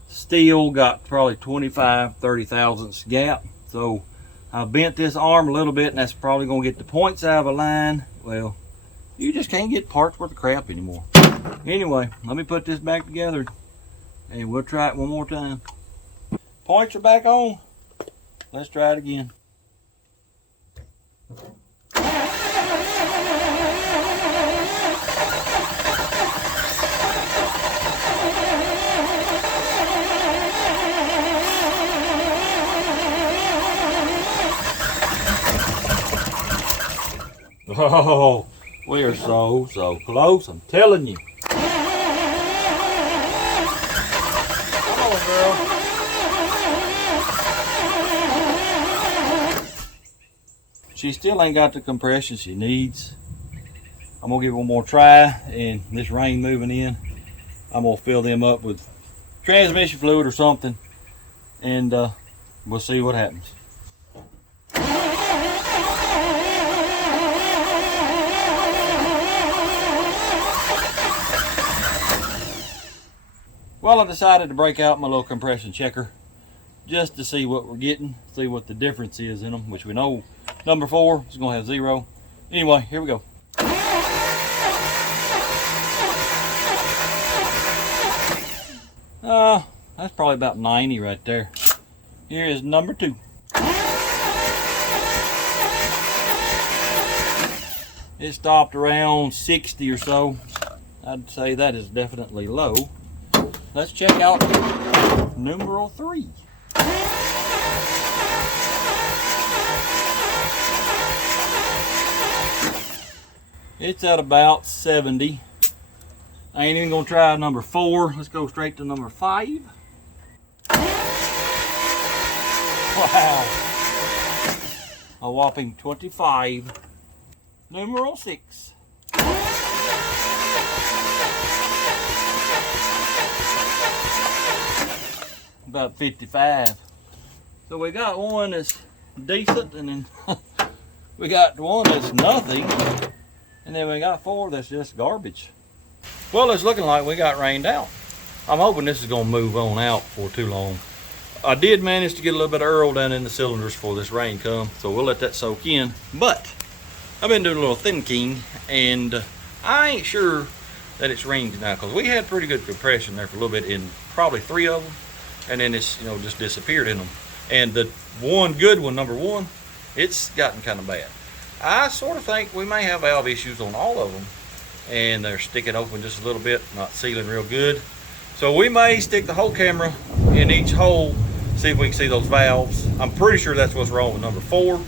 still got probably 25, 30 thousandths gap. So I bent this arm a little bit, and that's probably gonna get the points out of a line. Well, you just can't get parts worth of crap anymore. Anyway, let me put this back together, and we'll try it one more time. Points are back on. Let's try it again. Oh, we are so close, I'm telling you. Come on, girl. She still ain't got the compression she needs. I'm gonna give it one more try, and this rain moving in, I'm gonna fill them up with transmission fluid or something, and we'll see what happens. Well, I decided to break out my little compression checker just to see what we're getting, see what the difference is in them, which we know number 4 is going to have 0. Anyway, here we go. That's probably about 90 right there. Here is number 2. It stopped around 60 or so. I'd say that is definitely low. let's check out number 3. It's at about 70. I ain't even gonna try number 4. Let's go straight to number 5. Wow. A whopping 25. Number 6. About 55. So we got one that's decent, and then we got one that's nothing, and then we got 4 that's just garbage. Well, it's looking like we got rained out. I'm hoping this is gonna move on out for too long. I did manage to get a little bit of Earl down in the cylinders before this rain come, so we'll let that soak in. But I've been doing a little thinking, and I ain't sure that it's rained now, because we had pretty good compression there for a little bit in probably 3 of them, and then it's, you know, just disappeared in them. And the one good one, number 1, it's gotten kind of bad. I sort of think we may have valve issues on all of them, and they're sticking open just a little bit, not sealing real good. So we may stick the whole camera in each hole, see if we can see those valves. I'm pretty sure that's what's wrong with number 4,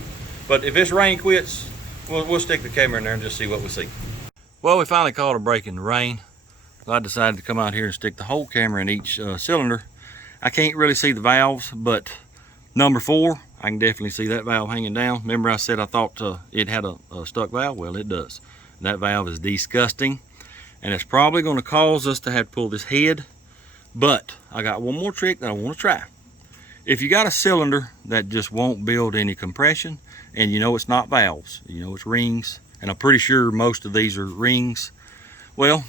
but if this rain quits, we'll stick the camera in there and just see what we see. Well, we finally caught a break in the rain. I decided to come out here and stick the whole camera in each cylinder. I can't really see the valves, but number 4, I can definitely see that valve hanging down. Remember I said I thought it had a stuck valve? Well, it does. That valve is disgusting, and it's probably going to cause us to have to pull this head. But I got one more trick that I want to try. If you got a cylinder that just won't build any compression, and you know it's not valves, you know it's rings, and I'm pretty sure most of these are rings, well,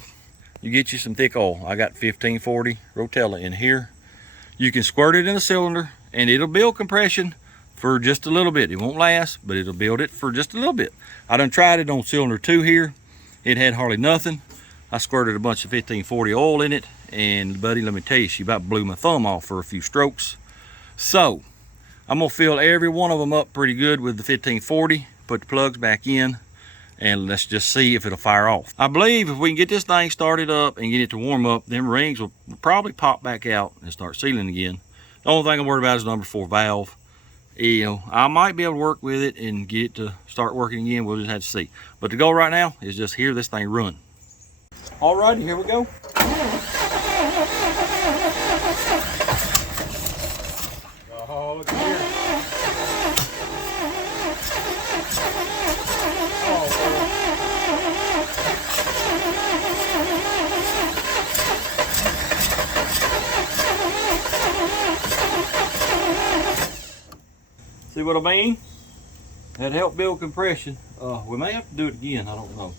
you get you some thick oil. I got 1540 Rotella in here. You can squirt it in a cylinder, and it'll build compression for just a little bit. It won't last, but it'll build it for just a little bit. I done tried it on cylinder 2 here. It had hardly nothing. I squirted a bunch of 1540 oil in it, and buddy, let me tell you, she about blew my thumb off for a few strokes. So I'm gonna fill every one of them up pretty good with the 1540, put the plugs back in, and let's just see if it'll fire off. I believe if we can get this thing started up and get it to warm up, them rings will probably pop back out and start sealing again. The only thing I'm worried about is number 4 valve. You know, I might be able to work with it and get it to start working again. We'll just have to see. But the goal right now is just hear this thing run. Alrighty, here we go. Oh, look at here. See what I mean? That helped build compression. We may have to do it again, I don't know.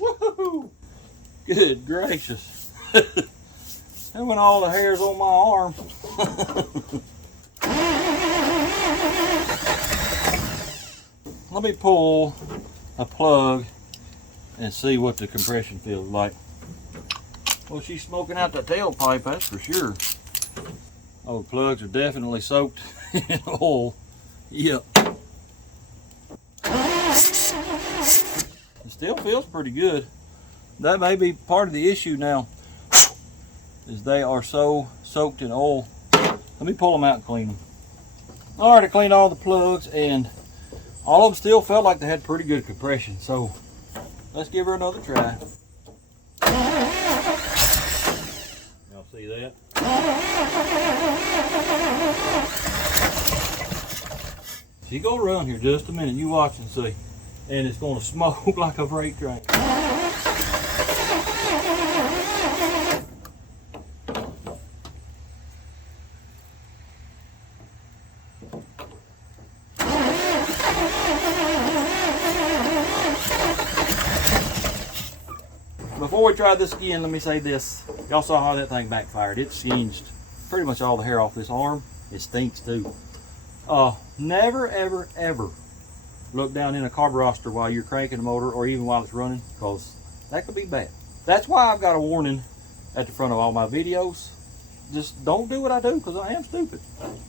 Woohoo! Good gracious. That went all the hairs on my arm. Let me pull a plug and see what the compression feels like. Well, she's smoking out the tailpipe, that's for sure. Oh, the plugs are definitely soaked in oil. Yep. It still feels pretty good. That may be part of the issue now, is they are so soaked in oil. Let me pull them out and clean them. All right, I cleaned all the plugs, and all of them still felt like they had pretty good compression. So let's give her another try. Y'all see that? She's gonna run here just a minute. You watch and see. And it's gonna smoke like a freight train. Before we try this again, let me say this. Y'all saw how that thing backfired. It singed pretty much all the hair off this arm. It stinks too. Never, ever, ever look down in a carburetor while you're cranking the motor, or even while it's running, because that could be bad. That's why I've got a warning at the front of all my videos. just don't do what I do because I am stupid.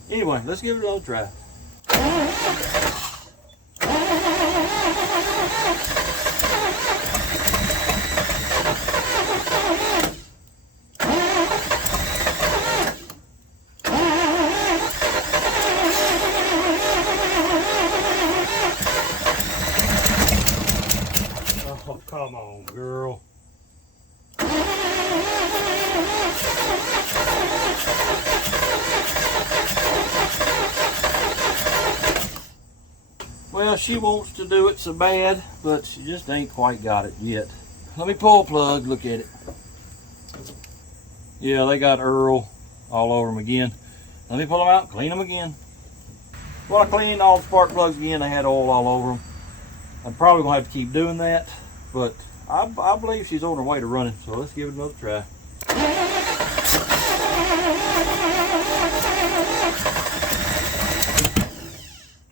Anyway, let's give it another try. Oh, come on, girl. Well, she wants to do it so bad, but she just ain't quite got it yet. Let me pull a plug, look at it. Yeah, they got Earl all over them again. Let me pull them out, clean them again. Well, I cleaned all the spark plugs again. They had oil all over them. I'm probably gonna have to keep doing that, but I believe she's on her way to running, so let's give it another try.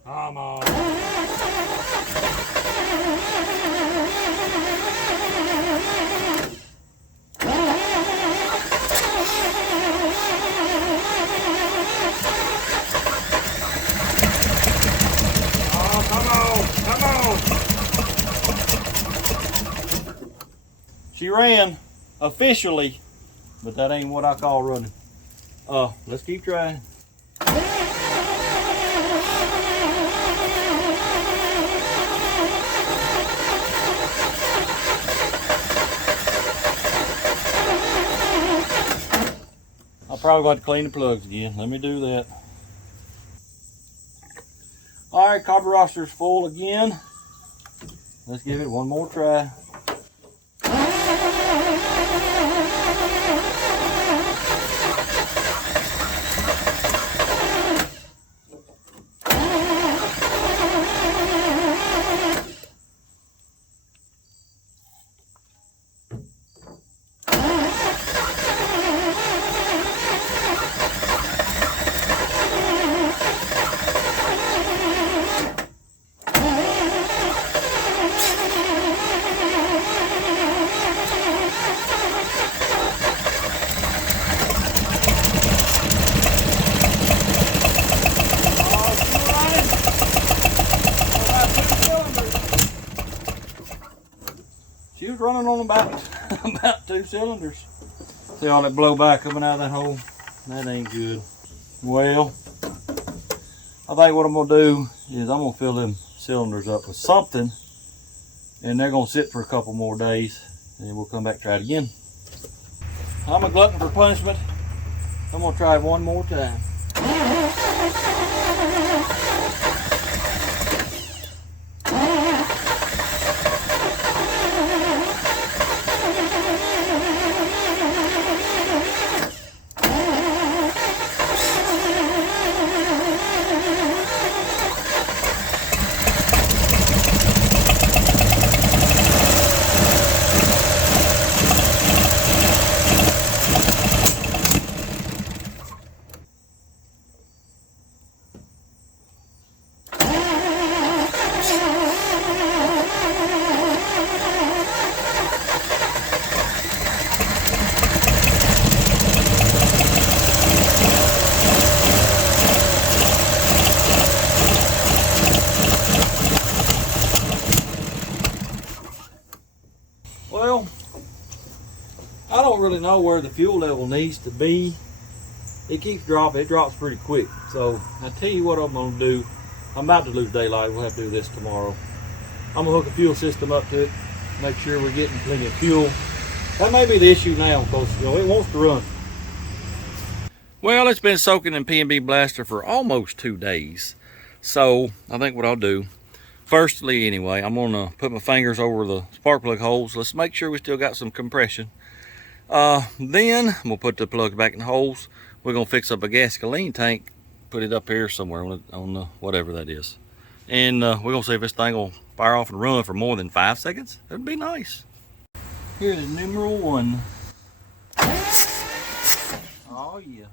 Come on. Oh, come on, come on. She ran officially, but that ain't what I call running. Let's keep trying. I'll probably have to clean the plugs again. Let me do that. All right, carburetor's full again. Let's give it one more try. She was running on about 2 cylinders. See all that blowback coming out of that hole? That ain't good. Well, I think what I'm gonna do is I'm gonna fill them cylinders up with something, and they're gonna sit for a couple more days, and we'll come back and try it again. I'm a glutton for punishment. I'm gonna try it one more time. Well, I don't really know where the fuel level needs to be. It keeps dropping. It drops pretty quick. So I tell you what I'm gonna do. I'm about to lose daylight. We'll have to do this tomorrow. I'm gonna hook a fuel system up to it, make sure we're getting plenty of fuel. That may be the issue now because it wants to run. Well, it's been soaking in P&B Blaster for almost 2 days. So I think what I'll do, firstly anyway, I'm gonna put my fingers over the spark plug holes. Let's make sure we still got some compression. Then I'm gonna put the plugs back in the holes. We're gonna fix up a gasoline tank, put it up here somewhere on the whatever that is. And we're gonna see if this thing will fire off and run for more than 5 seconds. That'd be nice. Here's number 1. Oh yeah.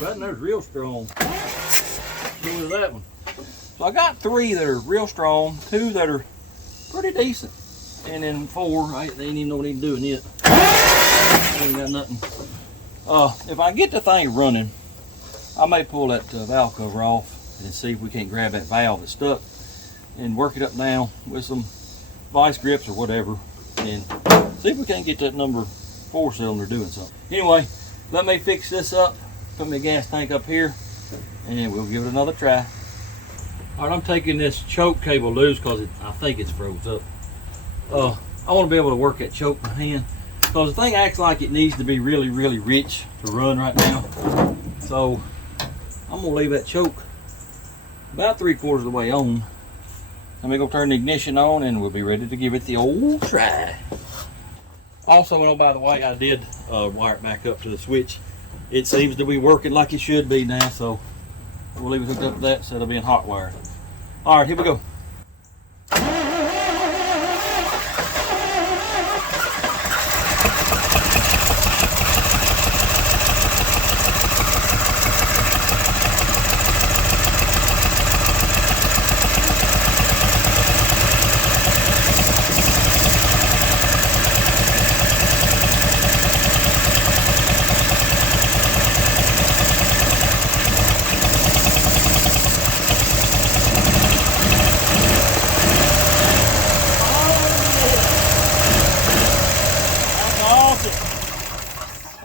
That there's real strong. So is that one. So I got 3 that are real strong, 2 that are pretty decent. And then 4, they ain't even know what he's doing yet. Ain't got nothing. If I get the thing running, I may pull that valve cover off and see if we can't grab that valve that's stuck and work it up now with some vice grips or whatever and see if we can't get that number 4 cylinder doing something. Anyway, let me fix this up, put my gas tank up here, and we'll give it another try. All right, I'm taking this choke cable loose because I think it's froze up. I want to be able to work that choke by hand because the thing acts like it needs to be really, really rich to run right now. So I'm gonna leave that choke about 3/4 of the way on. Let me go turn the ignition on and we'll be ready to give it the old try. Also, oh, by the way, I did wire it back up to the switch. It seems to be working like it should be now, so we'll leave it hooked up to that instead of being hot wired. All right, here we go.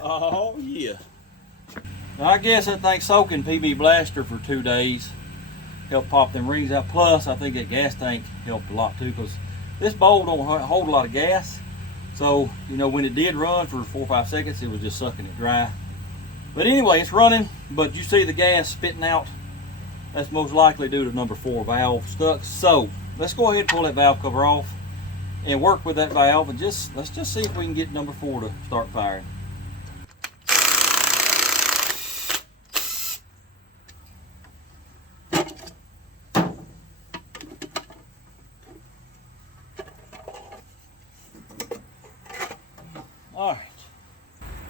Oh yeah. Now I guess that thing soaking PB Blaster for 2 days helped pop them rings out. Plus I think that gas tank helped a lot too, because this bowl don't hold a lot of gas. So, you know, when it did run for 4 or 5 seconds, it was just sucking it dry. But anyway, it's running, but you see the gas spitting out. That's most likely due to number 4 valve stuck. So let's go ahead and pull that valve cover off and work with that valve and let's just see if we can get number 4 to start firing.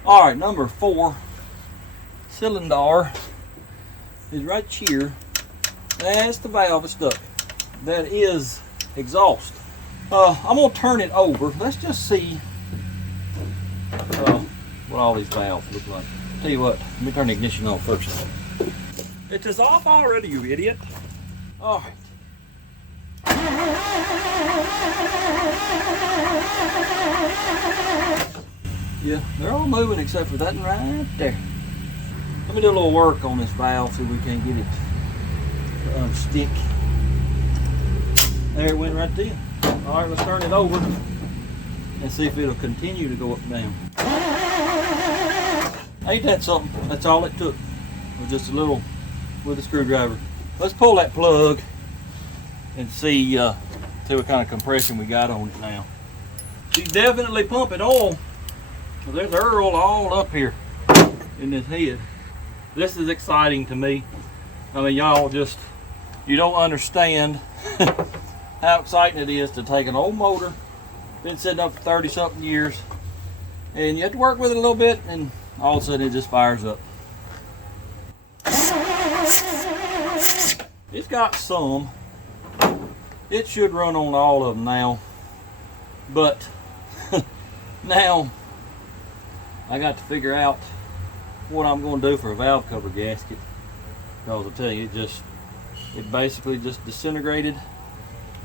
All right, number 4 cylinder is right here. That's the valve that's stuck. That is exhaust. I'm gonna turn it over. Let's just see what all these valves look like. Tell you what, let me turn the ignition on first. It is off already, you idiot. All right. Yeah, they're all moving except for that one right there. Let me do a little work on this valve so we can get it to unstick. There it went right there. All right, let's turn it over and see if it'll continue to go up and down. Ain't that something? That's all it took. Was just a little with a screwdriver. Let's pull that plug and see what kind of compression we got on it now. She's definitely pumping oil. So there's Earl all up here in this head. This is exciting to me. I mean, y'all you don't understand how exciting it is to take an old motor, been sitting up for 30 something years, and you have to work with it a little bit and all of a sudden it just fires up. It's got some. It should run on all of them now, but now I got to figure out what I'm going to do for a valve cover gasket, because I'll tell you, it basically just disintegrated.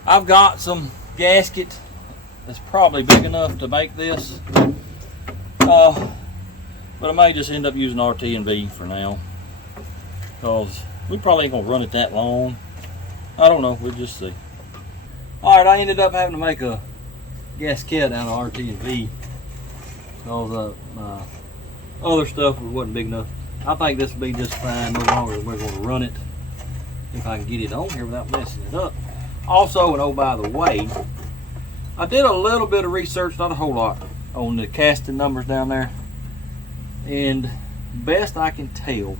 I've got some gasket that's probably big enough to make this, but I may just end up using RT&V for now, because we probably ain't going to run it that long. I don't know, we'll just see. Alright, I ended up having to make a gasket out of RT&V because other stuff wasn't big enough. I think this will be just fine no longer than we're going to run it if I can get it on here without messing it up. Also, and oh by the way, I did a little bit of research, not a whole lot, on the casting numbers down there, and best I can tell,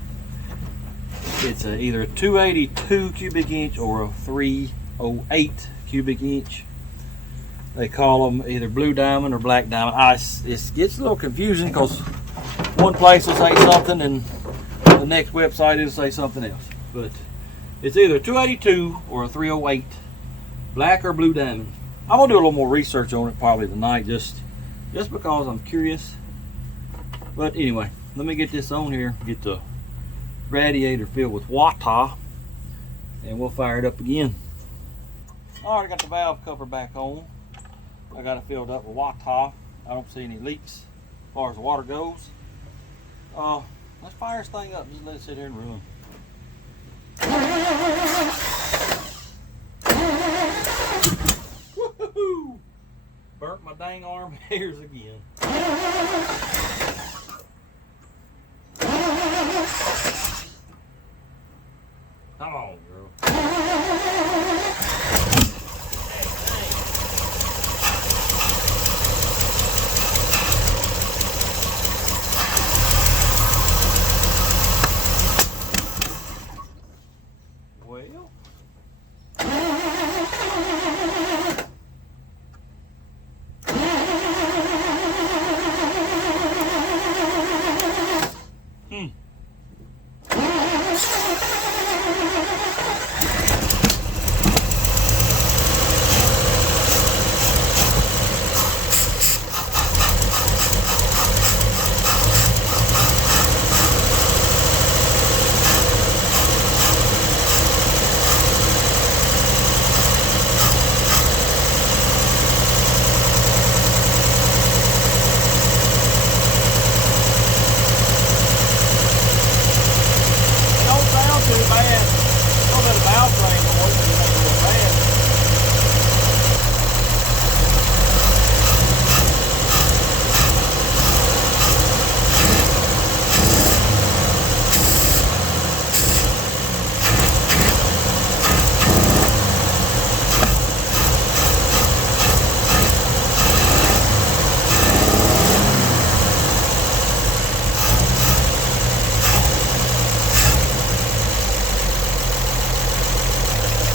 it's either a 282 cubic inch or a 308 cubic inch. They call them either blue diamond or black diamond. It gets a little confusing because one place will say something and the next website will say something else. But it's either a 282 or a 308, black or blue diamond. I'm gonna do a little more research on it probably tonight, just because I'm curious. But anyway, let me get this on here, get the radiator filled with water, and we'll fire it up again. All right, I got the valve cover back on. I got it filled up with water. I don't see any leaks as far as the water goes. Let's fire this thing up. Just let it sit here and run. Woohoo! Burnt my dang arm hairs again. Come on, girl. Well.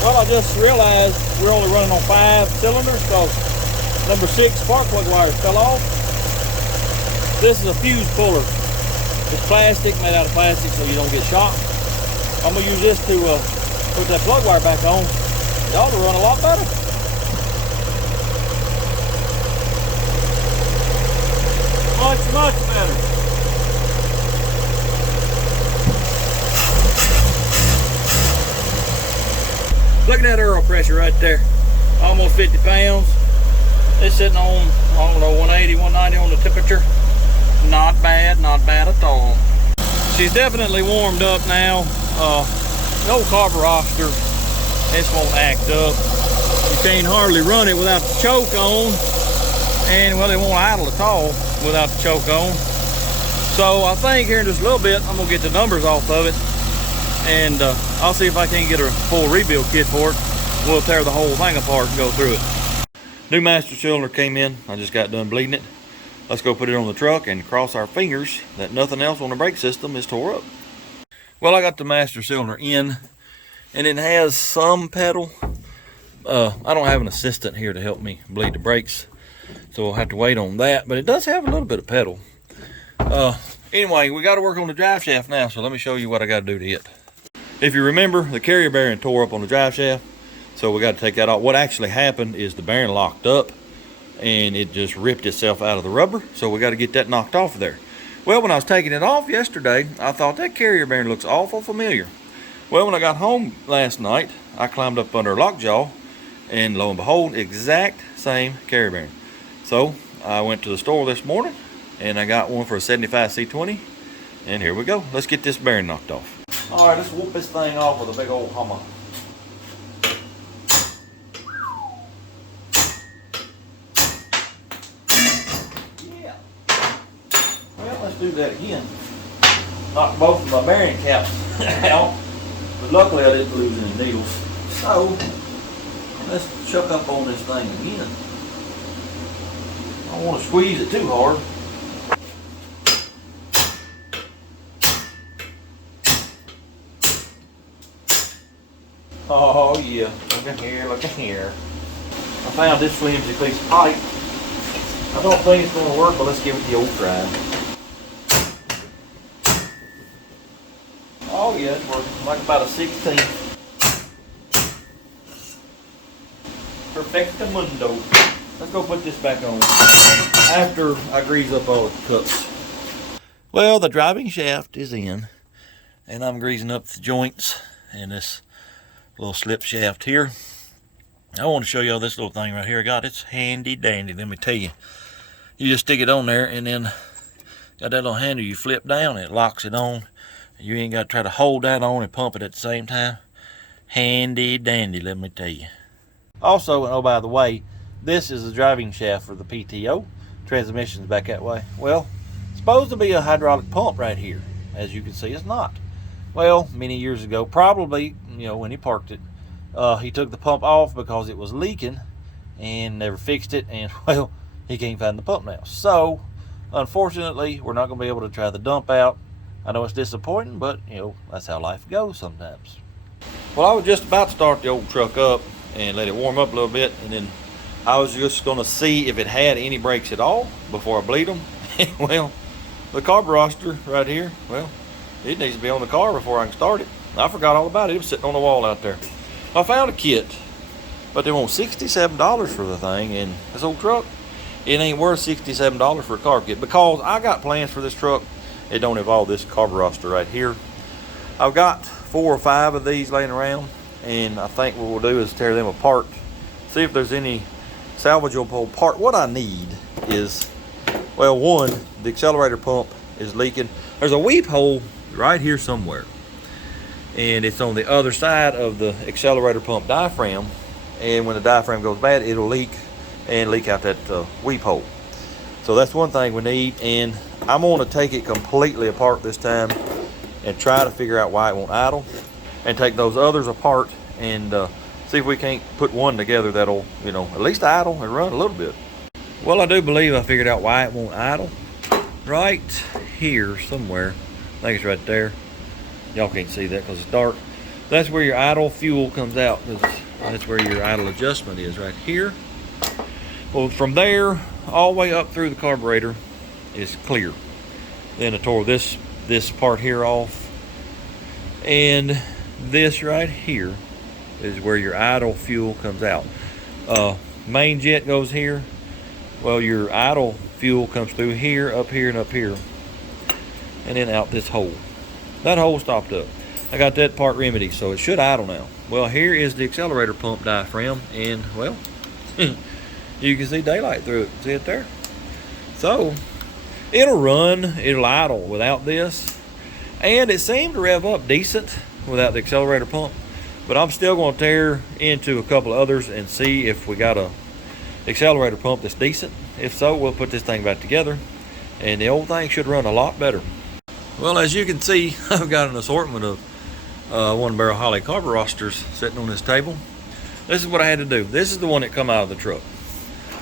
Well, I just realized we're only running on 5 cylinders because number 6 spark plug wires fell off. This is a fuse puller. It's plastic, made out of plastic so you don't get shocked. I'm going to use this to put that plug wire back on. It ought to run a lot better. Much better. Look at that aero pressure right there. Almost 50 pounds. It's sitting on, I don't know, 180, 190 on the temperature. Not bad at all. She's definitely warmed up now. The old carburetor, this won't act up. You can't hardly run it without the choke on. And well, it won't idle at all without the choke on. So I think here in just a little bit, I'm gonna get the numbers off of it. And I'll see if I can get a full rebuild kit for it. We'll tear the whole thing apart and go through it. New master cylinder came in. I just got done bleeding it. Let's go put it on the truck and cross our fingers that nothing else on the brake system is tore up. Well, I got the master cylinder in, and it has some pedal. I don't have an assistant here to help me bleed the brakes, so we'll have to wait on that, but it does have a little bit of pedal. Anyway, we got to work on the drive shaft now, so let me show you what I got to do to it. If you remember, the carrier bearing tore up on the drive shaft, so we got to take that off. What actually happened is the bearing locked up and it just ripped itself out of the rubber, so we got to get that knocked off of there. Well, when I was taking it off yesterday, I thought that carrier bearing looks awful familiar. Well, when I got home last night, I climbed up under a lockjaw, and lo and behold, exact same carrier bearing. So I went to the store this morning and I got one for a 75 C20, and here we go. Let's get this bearing knocked off. All right, let's whoop this thing off with a big old hammer. Yeah. Well, let's do that again. Knock both of my bearing caps out, but luckily I didn't lose any needles. So let's chuck up on this thing again. I don't want to squeeze it too hard. Oh yeah, look at here, look at here. I found this flimsy piece of pipe. I don't think it's going to work, but let's give it the old try. Oh yeah, it's working, like about a 16th. Perfectamundo. Let's go put this back on after I grease up all the cups. Well, the driving shaft is in, and I'm greasing up the joints and this little slip shaft here. I want to show y'all this little thing right here. God, it's handy dandy, let me tell you. You just stick it on there, and then got that little handle you flip down, and it locks it on. You ain't got to try to hold that on and pump it at the same time. Handy dandy, let me tell you. Also, oh, by the way, this is the driving shaft for the PTO. Transmission's back that way. Well, it's supposed to be a hydraulic pump right here. As you can see, it's not. Well, many years ago, probably, when he parked it, he took the pump off because it was leaking and never fixed it, and well, he can't find the pump now. So, unfortunately, we're not going to be able to try the dump out. I know it's disappointing, but, that's how life goes sometimes. Well, I was just about to start the old truck up and let it warm up a little bit, and then I was just going to see if it had any brakes at all before I bleed them. Well, the carburetor right here, well, it needs to be on the car before I can start it. I forgot all about it. It was sitting on the wall out there. I found a kit, but they want $67 for the thing, and this old truck, it ain't worth $67 for a carb kit, because I got plans for this truck. It don't involve this carburetor right here. I've got 4 or 5 of these laying around, and I think what we'll do is tear them apart, see if there's any salvageable part. What I need is, well, one, the accelerator pump is leaking. There's a weep hole right here somewhere, and it's on the other side of the accelerator pump diaphragm, and when the diaphragm goes bad, it'll leak and leak out that weep hole. So that's one thing we need, and I'm going to take it completely apart this time and try to figure out why it won't idle, and take those others apart and see if we can't put one together that'll, at least idle and run a little bit. Well, I do believe I figured out why it won't idle. Right here somewhere, I think it's right there. Y'all can't see that because it's dark. That's where your idle fuel comes out. That's where your idle adjustment is, right here. Well, from there all the way up through the carburetor is clear. Then I tore this part here off, and this right here is where your idle fuel comes out. Main jet goes here. Well, your idle fuel comes through here, up here, and up here, and then out this hole. That hole stopped up. I got that part remedied, so it should idle now. Well, here is the accelerator pump diaphragm, and well, you can see daylight through it. See it there? So it'll run, it'll idle without this, and it seemed to rev up decent without the accelerator pump. But I'm still going to tear into a couple of others and see if we got a accelerator pump that's decent. If so, we'll put this thing back together, and the old thing should run a lot better. Well, as you can see, I've got an assortment of 1-barrel Holley carburetors sitting on this table. This is what I had to do. This is the one that come out of the truck.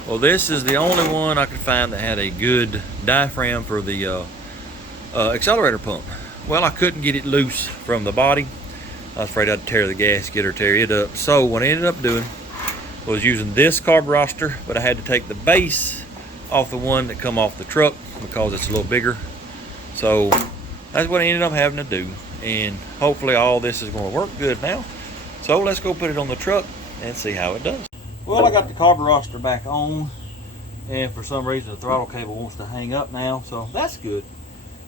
Well, this is the only one I could find that had a good diaphragm for the accelerator pump. Well, I couldn't get it loose from the body. I was afraid I'd tear the gasket or tear it up. So what I ended up doing was using this carburetor, but I had to take the base off the one that come off the truck because it's a little bigger. So that's what I ended up having to do, and hopefully all this is going to work good now. So let's go put it on the truck and see how it does. Well, I got the carburetor back on, and for some reason the throttle cable wants to hang up now, so that's good.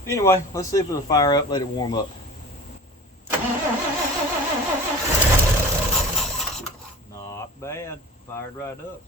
Anyway, let's see if it'll fire up, let it warm up. Not bad, fired right up.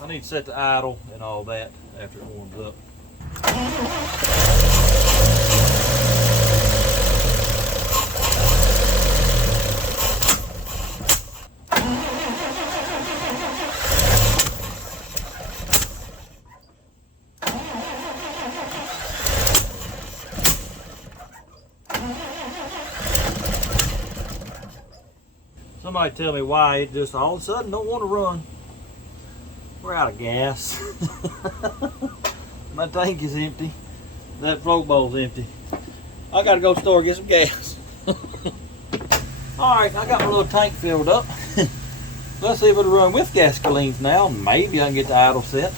I need to set the idle and all that after it warms up. Somebody tell me why it just all of a sudden don't want to run. We're out of gas. My tank is empty. That float bowl's empty. I gotta go to the store and get some gas. Alright, I got my little tank filled up. Let's see if it'll run with gasolines now. Maybe I can get the idle set.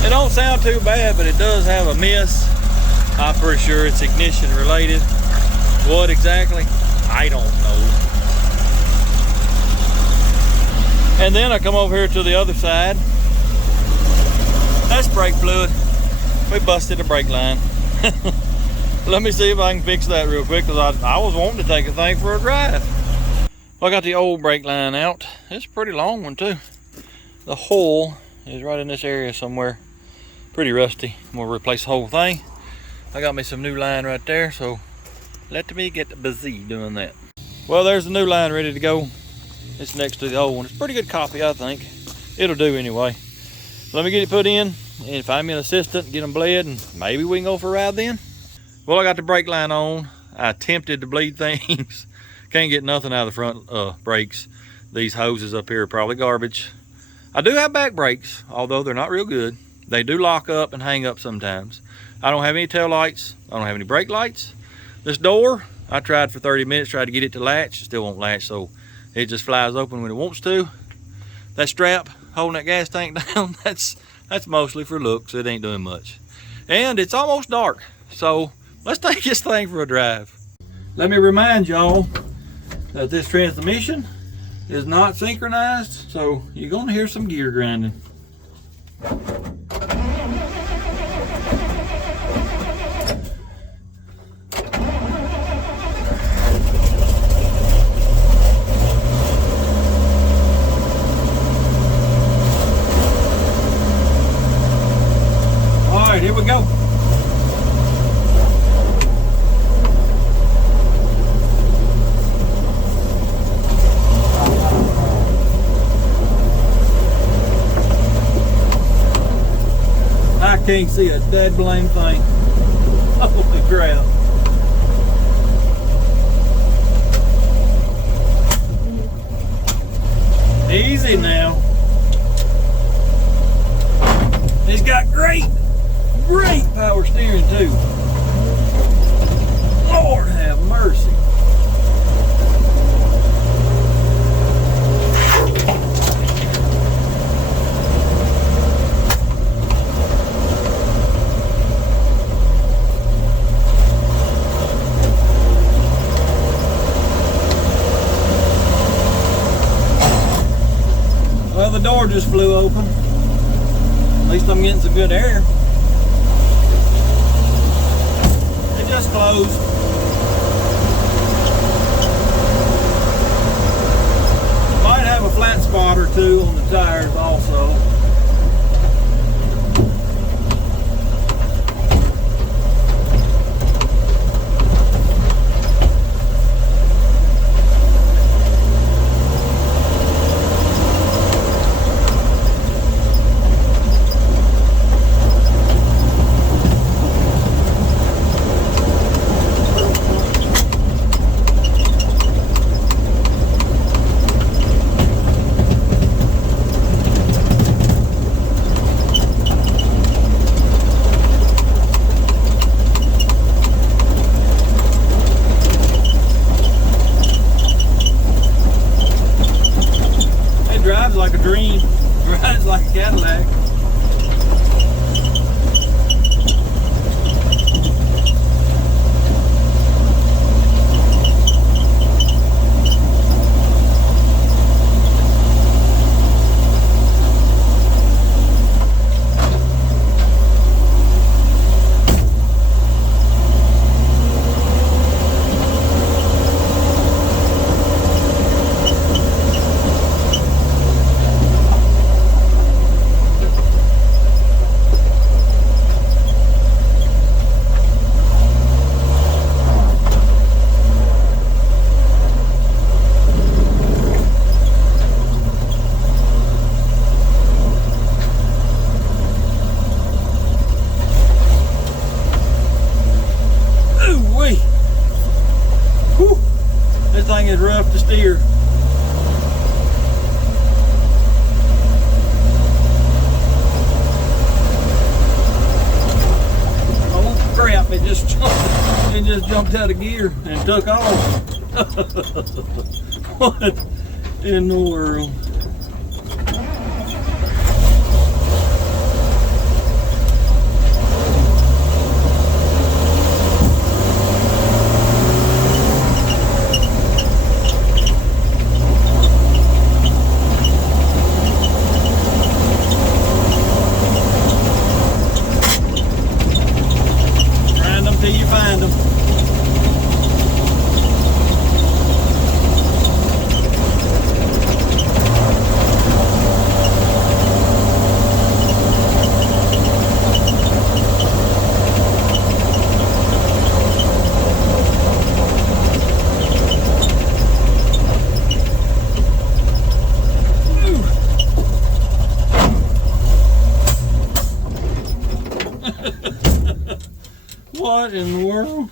It don't sound too bad, but it does have a miss. I'm pretty sure it's ignition related. What exactly? I don't know. And then I come over here to the other side. That's brake fluid. We busted the brake line. Let me see if I can fix that real quick, because I was wanting to take the thing for a drive. Well, I got the old brake line out. It's a pretty long one too. The hole is right in this area somewhere. Pretty rusty. I'm gonna replace the whole thing. I got me some new line right there, so let me get busy doing that. Well, there's the new line ready to go. It's next to the old one. It's a pretty good copy, I think. It'll do anyway. Let me get it put in and find me an assistant, get them bled, and maybe we can go for a ride then. Well, I got the brake line on. I attempted to bleed things. Can't get nothing out of the front brakes. These hoses up here are probably garbage. I do have back brakes, although they're not real good. They do lock up and hang up sometimes. I don't have any tail lights. I don't have any brake lights. This door, I tried for 30 minutes, tried to get it to latch. It still won't latch, so it just flies open when it wants to. That strap holding that gas tank down, that's mostly for looks. It ain't doing much. And it's almost dark, so let's take this thing for a drive. Let me remind y'all that this transmission is not synchronized, so you're gonna hear some gear grinding. All right, here we go. I can't see a dead blame thing. Holy crap. Easy now. It's got great power steering too. Lord have mercy. Well, the door just flew open. At least I'm getting some good air. It just closed. Might have a flat spot or two on the tires also. thing is rough to steer. Oh crap, it just jumped out of gear and took off. What in the world? Grind them till you find them. What in the world?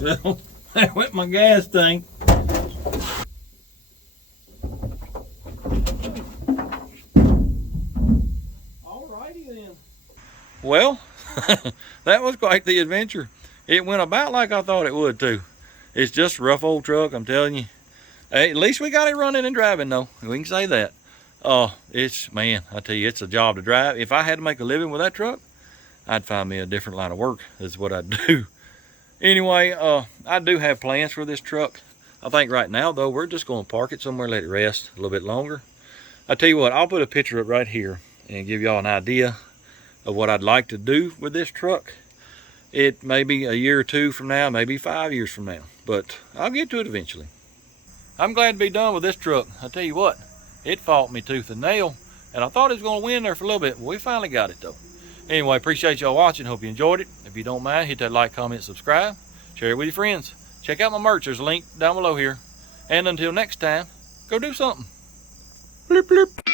Well, there went my gas tank. Alrighty then. Well, that was quite the adventure. It went about like I thought it would too. It's just a rough old truck, I'm telling you. Hey, at least we got it running and driving though. We can say that. Man, I tell you, it's a job to drive. If I had to make a living with that truck, I'd find me a different line of work. That's what I'd do. Anyway, I do have plans for this truck. I think right now, though, we're just going to park it somewhere, let it rest a little bit longer. I tell you what, I'll put a picture up right here and give y'all an idea of what I'd like to do with this truck. It may be a year or two from now, maybe 5 years from now, but I'll get to it eventually. I'm glad to be done with this truck. I tell you what, it fought me tooth and nail, and I thought it was going to win there for a little bit, but we finally got it, though. Anyway, appreciate y'all watching. Hope you enjoyed it. If you don't mind, hit that like, comment, subscribe. Share it with your friends. Check out my merch. There's a link down below here. And until next time, go do something. Bloop, bloop.